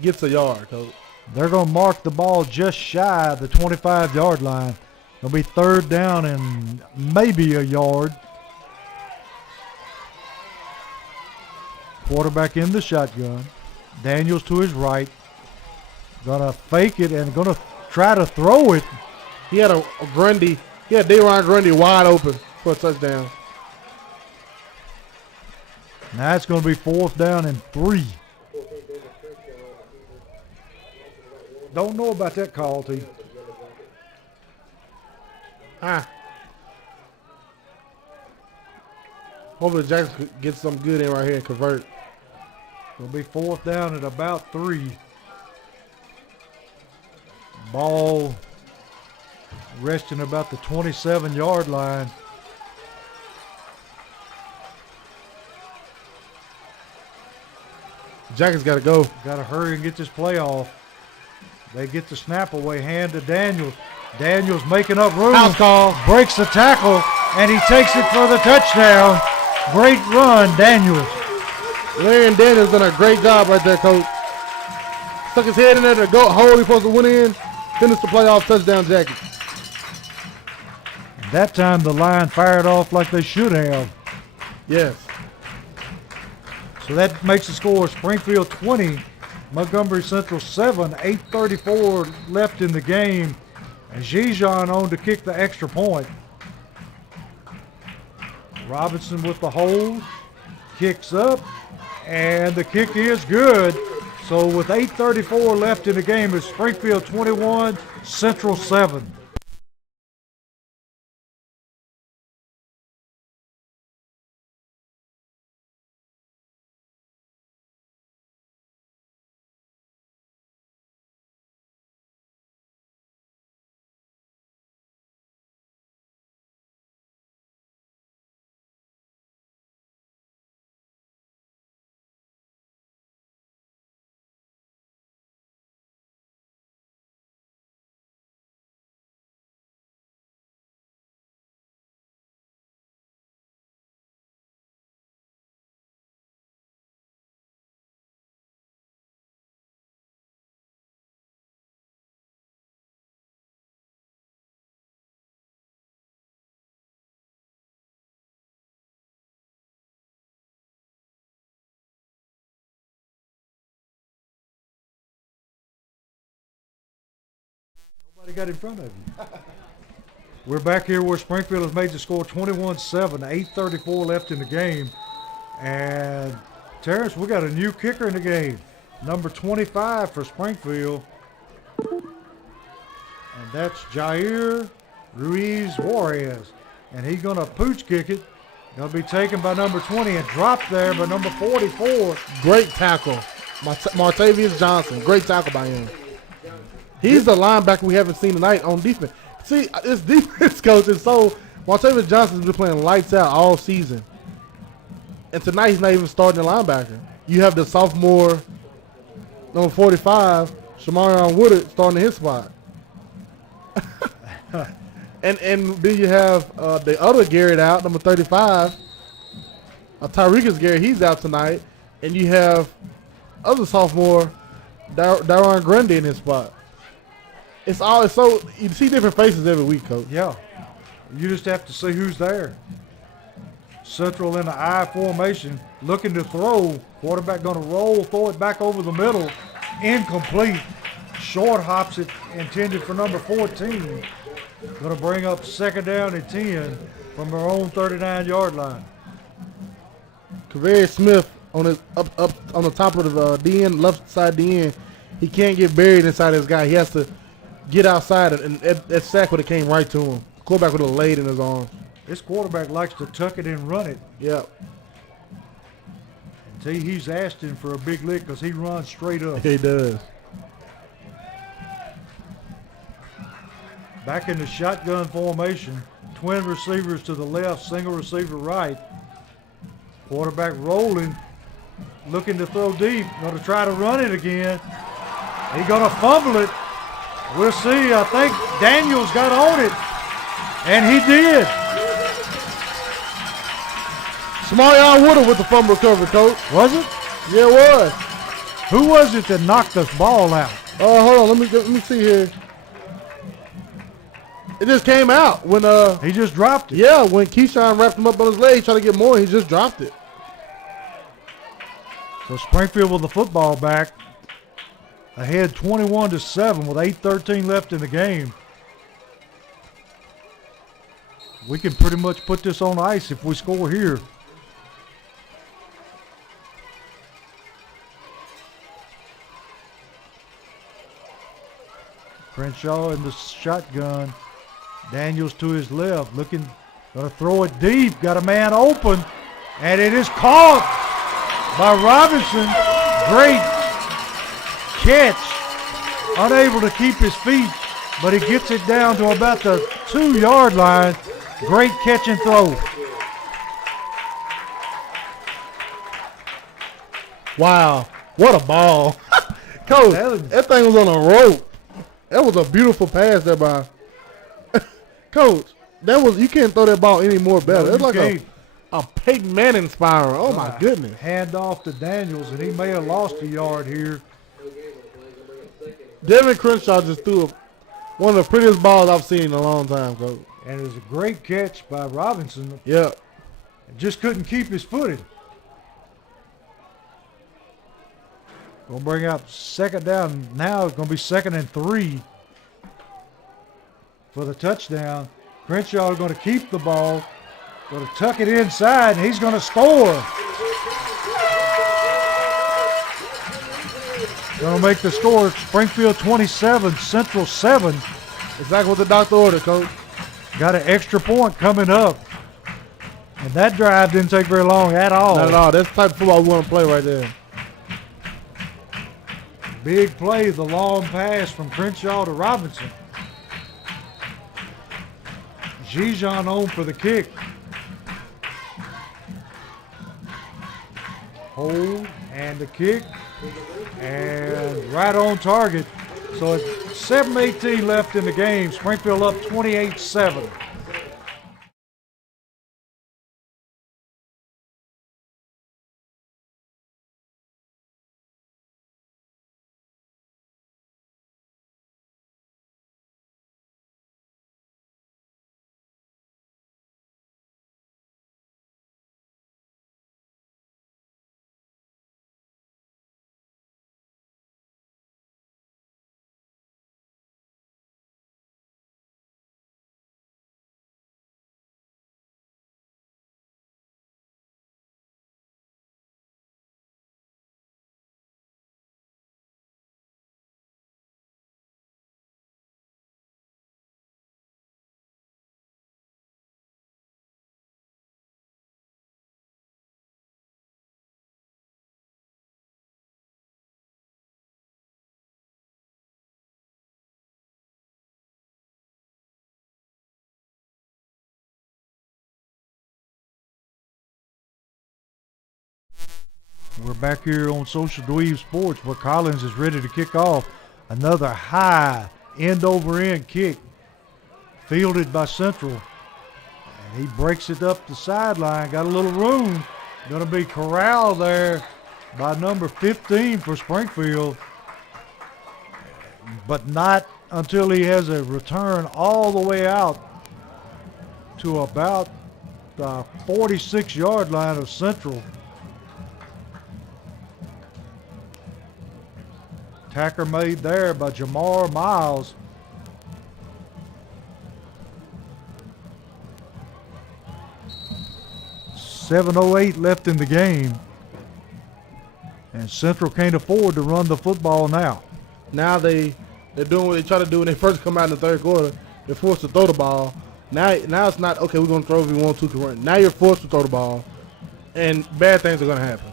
gets a yard, Coach. They're going to mark the ball just shy of the 25-yard line. It'll be 3rd down and maybe a yard. Quarterback in the shotgun. Daniels to his right. Going to fake it and going to try to throw it. He had Dayron Grundy wide open for a touchdown. Now it's going to be 4th down and 3. Don't know about that call, T. Hopefully Jackson gets some good in right here and convert. It'll be 4th down at about 3. Ball resting about the 27-yard line. Jackson's got to go. Got to hurry and get this play off. They get the snap away, hand to Daniels. Daniels making up room. House call. Breaks the tackle, and he takes it for the touchdown. Great run, Daniels. Larry and Daniels done a great job right there, Coach. Stuck his head in there to go hole he supposed to win in. Finished the playoff touchdown jacket. That time the line fired off like they should have. Yes. So that makes the score Springfield 20, Montgomery Central 7, 8:34 left in the game. And Gijon on to kick the extra point. Robinson with the hold, kicks up, and the kick is good. So with 8:34 left in the game, it's Springfield 21, Central 7. Nobody got in front of you. We're back here where Springfield has made the score 21-7, 8:34 left in the game. And Terrence, we got a new kicker in the game. Number 25 for Springfield. And that's Jair Ruiz Juarez. And he's going to pooch kick it. Going to be taken by number 20 and dropped there by number 44. Great tackle. Martavius Johnson. Great tackle by him. He's the linebacker we haven't seen tonight on defense. See, this defense coach is so. Martavius Johnson's been playing lights out all season. And tonight he's not even starting the linebacker. You have the sophomore, number 45, Shamarion Woodard, starting in his spot. and then you have the other Garrett out, number 35. Tyrekus Garrett, he's out tonight. and you have other sophomore Daron Grundy in his spot. It's so you see different faces every week, Coach. Yeah. You just have to see who's there. Central in the I formation, looking to throw. Quarterback going to roll, throw it back over the middle. Incomplete. Short hops it, intended for number 14. Going to bring up second down and 10 from their own 39-yard line. Kaveri Smith on his up on the top of the DN, left side DN. He can't get buried inside his guy. He has to get outside, and that sack would have came right to him. Quarterback would have laid in his arms. This quarterback likes to tuck it and run it. Yeah. See, he's asking for a big lick because he runs straight up. He does. Back in the shotgun formation, twin receivers to the left, single receiver right. Quarterback rolling, looking to throw deep, going to try to run it again. He's going to fumble it. We'll see. I think Daniels got on it, and he did. Smart Woodard with the fumble recovery, Coach. Was it? Yeah, it was. Who was it that knocked the ball out? Hold on. Let me see here. It just came out when He just dropped it. Yeah, when Keyshawn wrapped him up on his leg, trying to get more, he just dropped it. So Springfield with the football back, ahead 21-7 with 8:13 left in the game. We can pretty much put this on ice if we score here. Crenshaw in the shotgun. Daniels to his left, looking, going to throw it deep. Got a man open, and it is caught by Robinson. Great catch. Unable to keep his feet, but he gets it down to about the 2-yard line. Great catch and throw. Wow, what a ball. Coach, that thing was on a rope. That was a beautiful pass there by Coach. You can't throw that ball any more better. It's like a Peyton Manning spiral. Oh my goodness. Hand off to Daniels, and he may have lost a yard here. Devin Crenshaw just threw one of the prettiest balls I've seen in a long time, Coach. And it was a great catch by Robinson. Yeah. Just couldn't keep his footing. Gonna bring out second down. Now it's gonna be 2nd and 3 for the touchdown. Crenshaw is gonna keep the ball, gonna tuck it inside, and he's gonna score. Gonna make the score. Springfield 27, Central 7. Exactly what the doctor ordered, Coach. Got an extra point coming up. And that drive didn't take very long at all. Not at all. That's the type of football we want to play right there. Big play, the long pass from Crenshaw to Robinson. Gijon on for the kick. Hold and the kick. And right on target. So it's 7:18 left in the game. Springfield up 28-7. We're back here on Social Dweeb Sports where Collins is ready to kick off. Another high end-over-end kick fielded by Central. And he breaks it up the sideline. Got a little room. Going to be corralled there by number 15 for Springfield, but not until he has a return all the way out to about the 46-yard line of Central. Tacker made there by Jamar Miles. .708 left in the game. And Central can't afford to run the football now. Now they're doing what they try to do when they first come out in the third quarter. They're forced to throw the ball. Now it's not, okay, we're going to throw if we want to run. Now you're forced to throw the ball, and bad things are going to happen.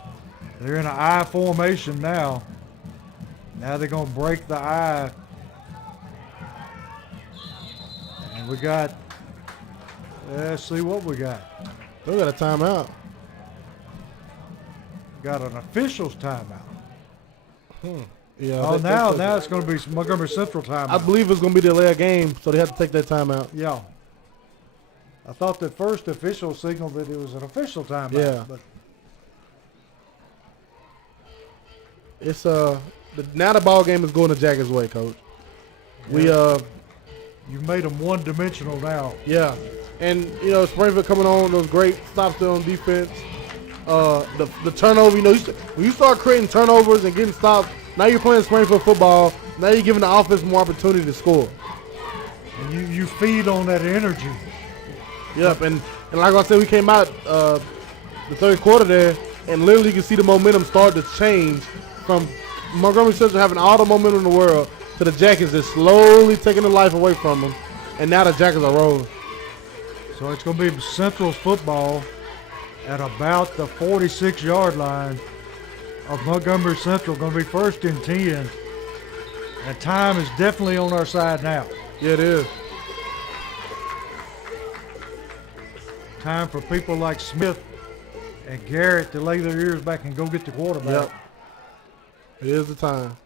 They're in an I formation now. Now they're going to break the I. And we got, let's see what we got. They got a timeout. We got an official's timeout. Yeah. Oh, now it's going to be Montgomery Central timeout. I believe it's going to be the delay game, so they have to take that timeout. Yeah. I thought the first official signaled that it was an official timeout. Yeah. But It's now the ball game is going the Jackets' way, Coach. Yeah. You've made them one-dimensional now. Yeah, and Springfield coming on those great stops there on defense. The turnover, when you start creating turnovers and getting stops, now you're playing Springfield football. Now you're giving the offense more opportunity to score. And you feed on that energy. Yep, and like I said, we came out the third quarter there, and literally you can see the momentum start to change from Montgomery Central having all the momentum in the world to the Jackets just slowly taking the life away from them, and now the Jackets are rolling. So it's going to be Central's football at about the 46-yard line of Montgomery Central. Going to be first and 10. And time is definitely on our side now. Yeah, it is. Time for people like Smith and Garrett to lay their ears back and go get the quarterback. Yep. It is the time.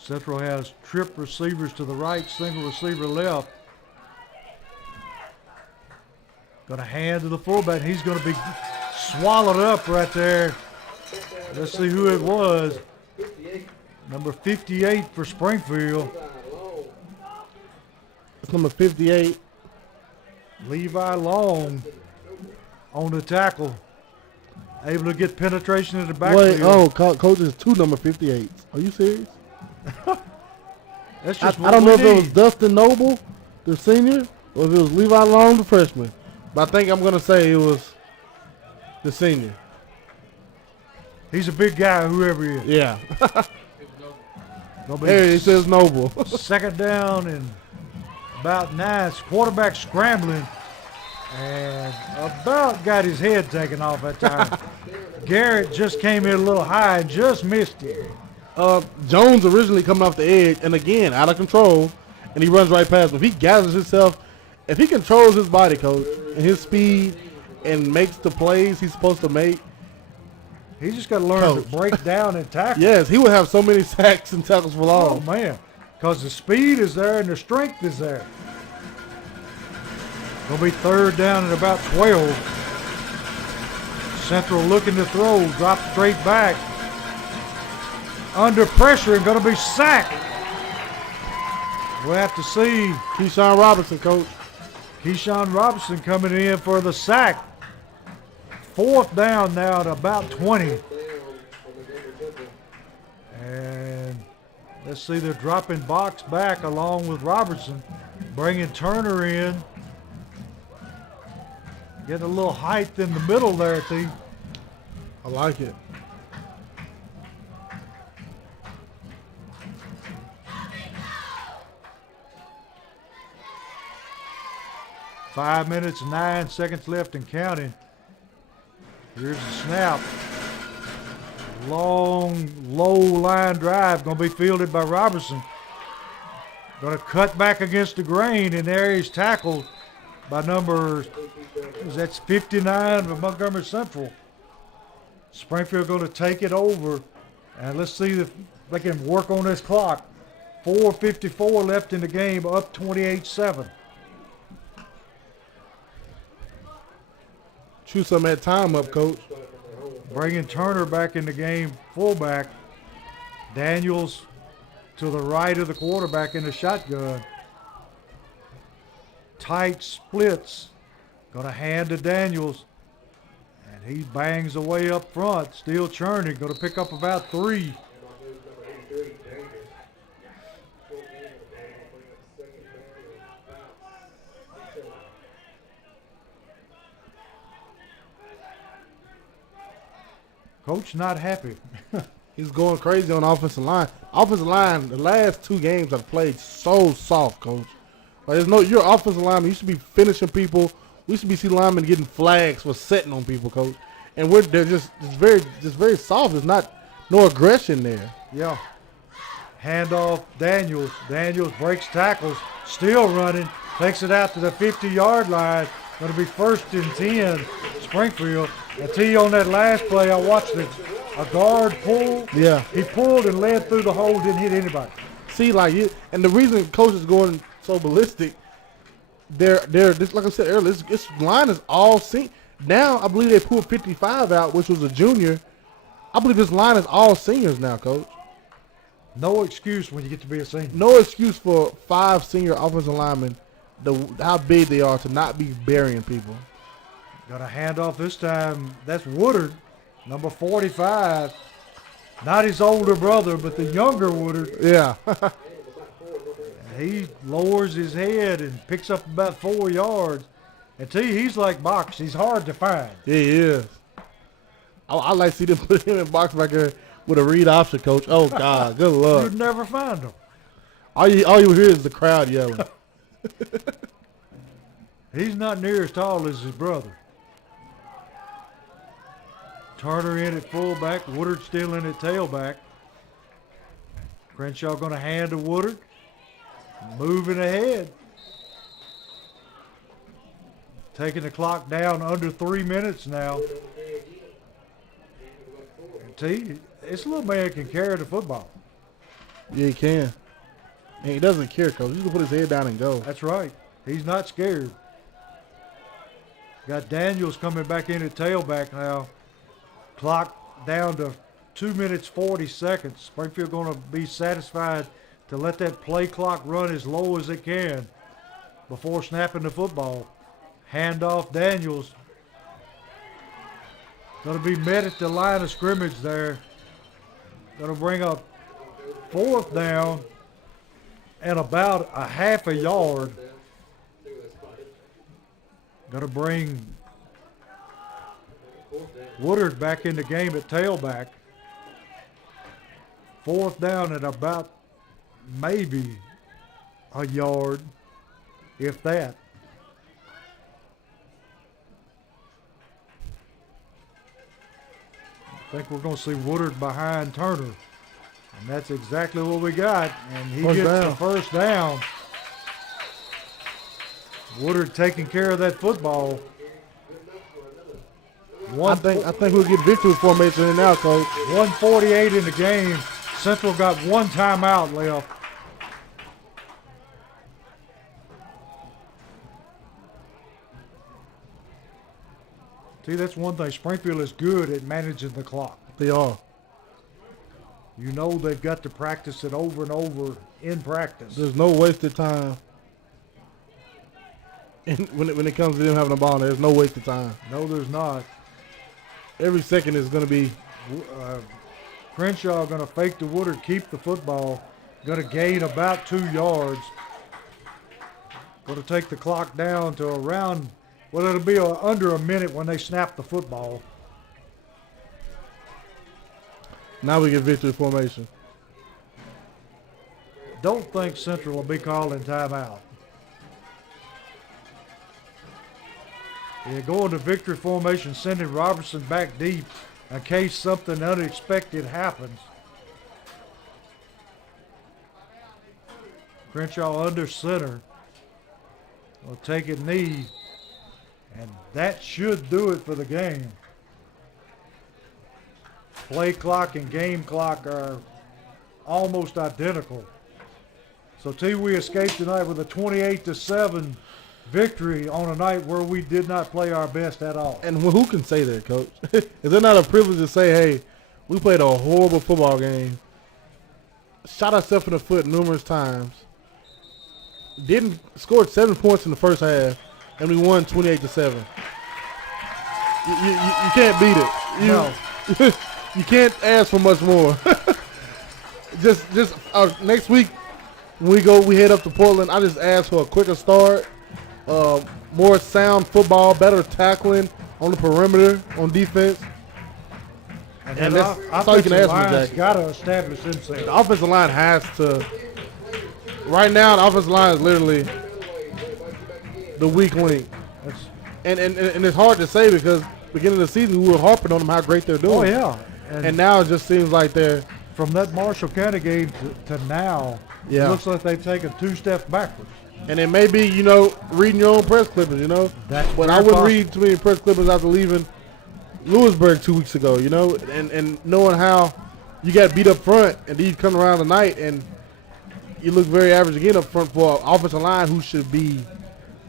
Central has trip receivers to the right, single receiver left. Going to hand to the fullback. He's going to be swallowed up right there. Let's see who it was. Number 58 for Springfield. It's number 58. Levi Long on the tackle. Able to get penetration in the backfield. Coach is two number 58s. Are you serious? That's just I don't know if it was Dustin Noble, the senior, or if it was Levi Long, the freshman. But I think I'm going to say it was the senior. He's a big guy, whoever he is. Yeah. Hey, it says Noble. Second down and about 9. Quarterback scrambling and about got his head taken off that time. Garrett just came in a little high and just missed it. Jones originally coming off the edge, and again, out of control, and he runs right past him. If he gathers himself, if he controls his body, Coach, and his speed, and makes the plays he's supposed to make, he just got to learn to break down and tackle. Yes, he will have so many sacks and tackles for long. Oh, man, because the speed is there and the strength is there. Going to be third down at about 12. Central looking to throw, drop straight back. Under pressure and going to be sacked. We'll have to see. Keyshawn Robinson, Coach. Keyshawn Robinson coming in for the sack. Fourth down now at about 20. And let's see, they're dropping Box back along with Robertson. Bringing Turner in. Getting a little height in the middle there, T. I like it. Five minutes, 9 seconds left and counting. Here's the snap. Long, low line drive. Going to be fielded by Robertson. Going to cut back against the grain, and there he's tackled by number, that's 59 of Montgomery Central. Springfield going to take it over, and let's see if they can work on this clock. 4:54 left in the game, up 28-7. Chew some of that time up, Coach. Bringing Turner back in the game, fullback. Daniels to the right of the quarterback in the shotgun. Tight splits. Going to hand to Daniels. And he bangs away up front. Still churning. Going to pick up about 3. Coach not happy. He's going crazy on the offensive line. Offensive line, the last 2 games I've played so soft, Coach. Like, there's no, your offensive lineman, you should be finishing people. We should be seeing linemen getting flags for setting on people, Coach. And they're just very soft. There's not no aggression there. Yeah. Handoff, Daniels. Daniels breaks tackles, still running, takes it out to the 50-yard line. Going to be 1st and 10, Springfield. I tell you, on that last play, I watched it. A guard pull. Yeah. He pulled and led through the hole, didn't hit anybody. See, and the reason Coach is going so ballistic, they're just like I said earlier, this line is all seen. Now, I believe they pulled 55 out, which was a junior. I believe this line is all seniors now, Coach. No excuse when you get to be a senior. No excuse for 5 senior offensive linemen, how big they are, to not be burying people. Got a handoff this time. That's Woodard, number 45. Not his older brother, but the younger Woodard. Yeah. He lowers his head and picks up about 4 yards. And tell you, he's like box. He's hard to find. Yeah, he is. I like to see them put him in box back there with a read option, Coach. Oh, God. Good luck. You'd never find him. All you hear is the crowd yelling. He's not near as tall as his brother. Turner in at fullback. Woodard still in at tailback. Crenshaw going to hand to Woodard. Moving ahead. Taking the clock down under 3 minutes now. See, this little man can carry the football. Yeah, he can. And he doesn't care, Coach. He can put his head down and go. That's right. He's not scared. Got Daniels coming back in at tailback now. Clock down to 2 minutes 40 seconds. Springfield going to be satisfied to let that play clock run as low as it can before snapping the football. Handoff Daniels. Going to be met at the line of scrimmage there. Going to bring up 4th down and about a half a yard. Going to bring Woodard back in the game at tailback. 4th down at about maybe a yard, if that. I think we're going to see Woodard behind Turner. And that's exactly what we got. And he gets the 1st down. Woodard taking care of that football. I think we'll get victory formation in now, Coach. 1:48 in the game. Central got 1 timeout left. See, that's one thing. Springfield is good at managing the clock. They are. You know they've got to practice it over and over in practice. There's no wasted time. And when it comes to them having a ball, there's no wasted time. No, there's not. Every second is going to be. Crenshaw going to fake to Woodard, keep the football. Going to gain about 2 yards. Going to take the clock down to around, well, it'll be under a minute when they snap the football. Now we get victory formation. Don't think Central will be calling timeout. Yeah, going to victory formation, sending Robertson back deep in case something unexpected happens. Crenshaw under center. Will take a knee. And that should do it for the game. Play clock and game clock are almost identical. So we escaped tonight with a 28-7 victory on a night where we did not play our best at all. And who can say that, Coach? Is it not a privilege to say, hey, we played a horrible football game, shot ourselves in the foot numerous times, scored 7 points in the first half, and we won 28-7. You can't beat it. No. You can't ask for much more. just next week when we head up to Portland, I just ask for a quicker start, more sound football, better tackling on the perimeter on defense. And that's all you can ask for, Jack. Got to establish themselves. The offensive line has to. Right now, the offensive line is literally the weak link. And it's hard to say because beginning of the season we were harping on them how great they're doing. Oh yeah. And now it just seems like they're from that Marshall County game to now. Yeah. It looks like they've taken 2 steps backwards. And it may be, reading your own press clippings, But I wouldn't read too many press clippings after leaving Lewisburg 2 weeks ago, and knowing how you got beat up front and then you come around tonight and you look very average again up front for an offensive line who should be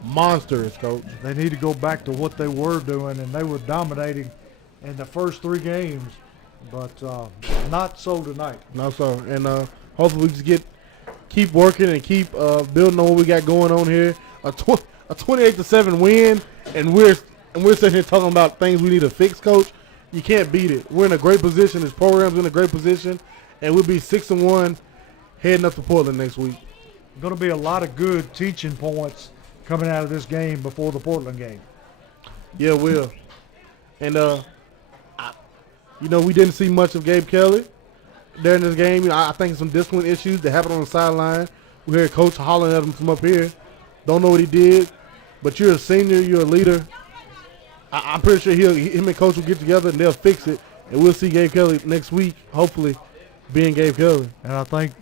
monsters, Coach. They need to go back to what they were doing, and they were dominating in the first 3 games, but not so tonight. Not so. And hopefully we just keep working and keep building on what we got going on here. A 28-7 win, and we're sitting here talking about things we need to fix, Coach. You can't beat it. We're in a great position. This program's in a great position, and we'll be 6-1 heading up to Portland next week. Going to be a lot of good teaching points coming out of this game before the Portland game. Yeah, it will. And we didn't see much of Gabe Kelly during this game. I think some discipline issues that happened on the sideline. We heard Coach hollering at him from up here. Don't know what he did, but you're a senior, you're a leader. I'm pretty sure him and Coach will get together and they'll fix it, and we'll see Gabe Kelly next week, hopefully, being Gabe Kelly. And I think,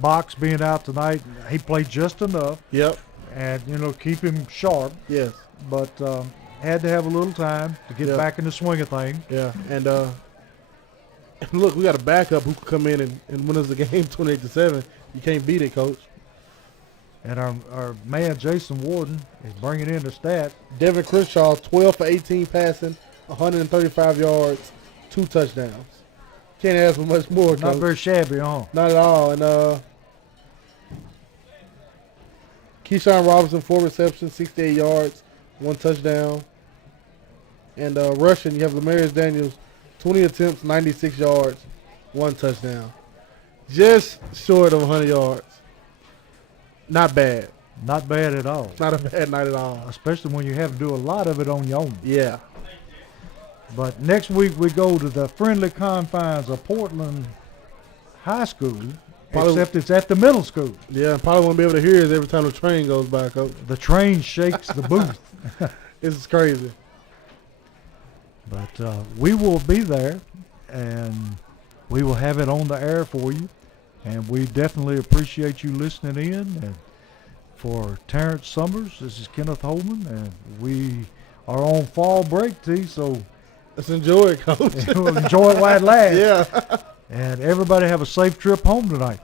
Box being out tonight, he played just enough. Yep. And, keep him sharp. Yes. But had to have a little time to get back in the swing of things. Yeah. And look, we got a backup who can come in and win us the game 28-7. You can't beat it, Coach. And our man, Jason Warden, is bringing in the stat. Devin Crenshaw, 12 for 18 passing, 135 yards, 2 touchdowns. Can't ask for much more, Coach. Not very shabby, huh? Not at all. And Keyshawn Robinson, 4 receptions, 68 yards, 1 touchdown. And rushing, you have Lamarius Daniels, 20 attempts, 96 yards, 1 touchdown. Just short of 100 yards. Not bad. Not bad at all. Not a bad night at all. Especially when you have to do a lot of it on your own. Yeah. But next week we go to the friendly confines of Portland High School, except it's at the middle school. Yeah, probably won't be able to hear us every time the train goes by, Coach. The train shakes the booth. This is crazy. But we will be there, and we will have it on the air for you. And we definitely appreciate you listening in. And for Terrence Summers, this is Kenneth Holman, and we are on fall break, T, so let's enjoy it, Coach. We'll enjoy it while it lasts. Yeah. And everybody have a safe trip home tonight.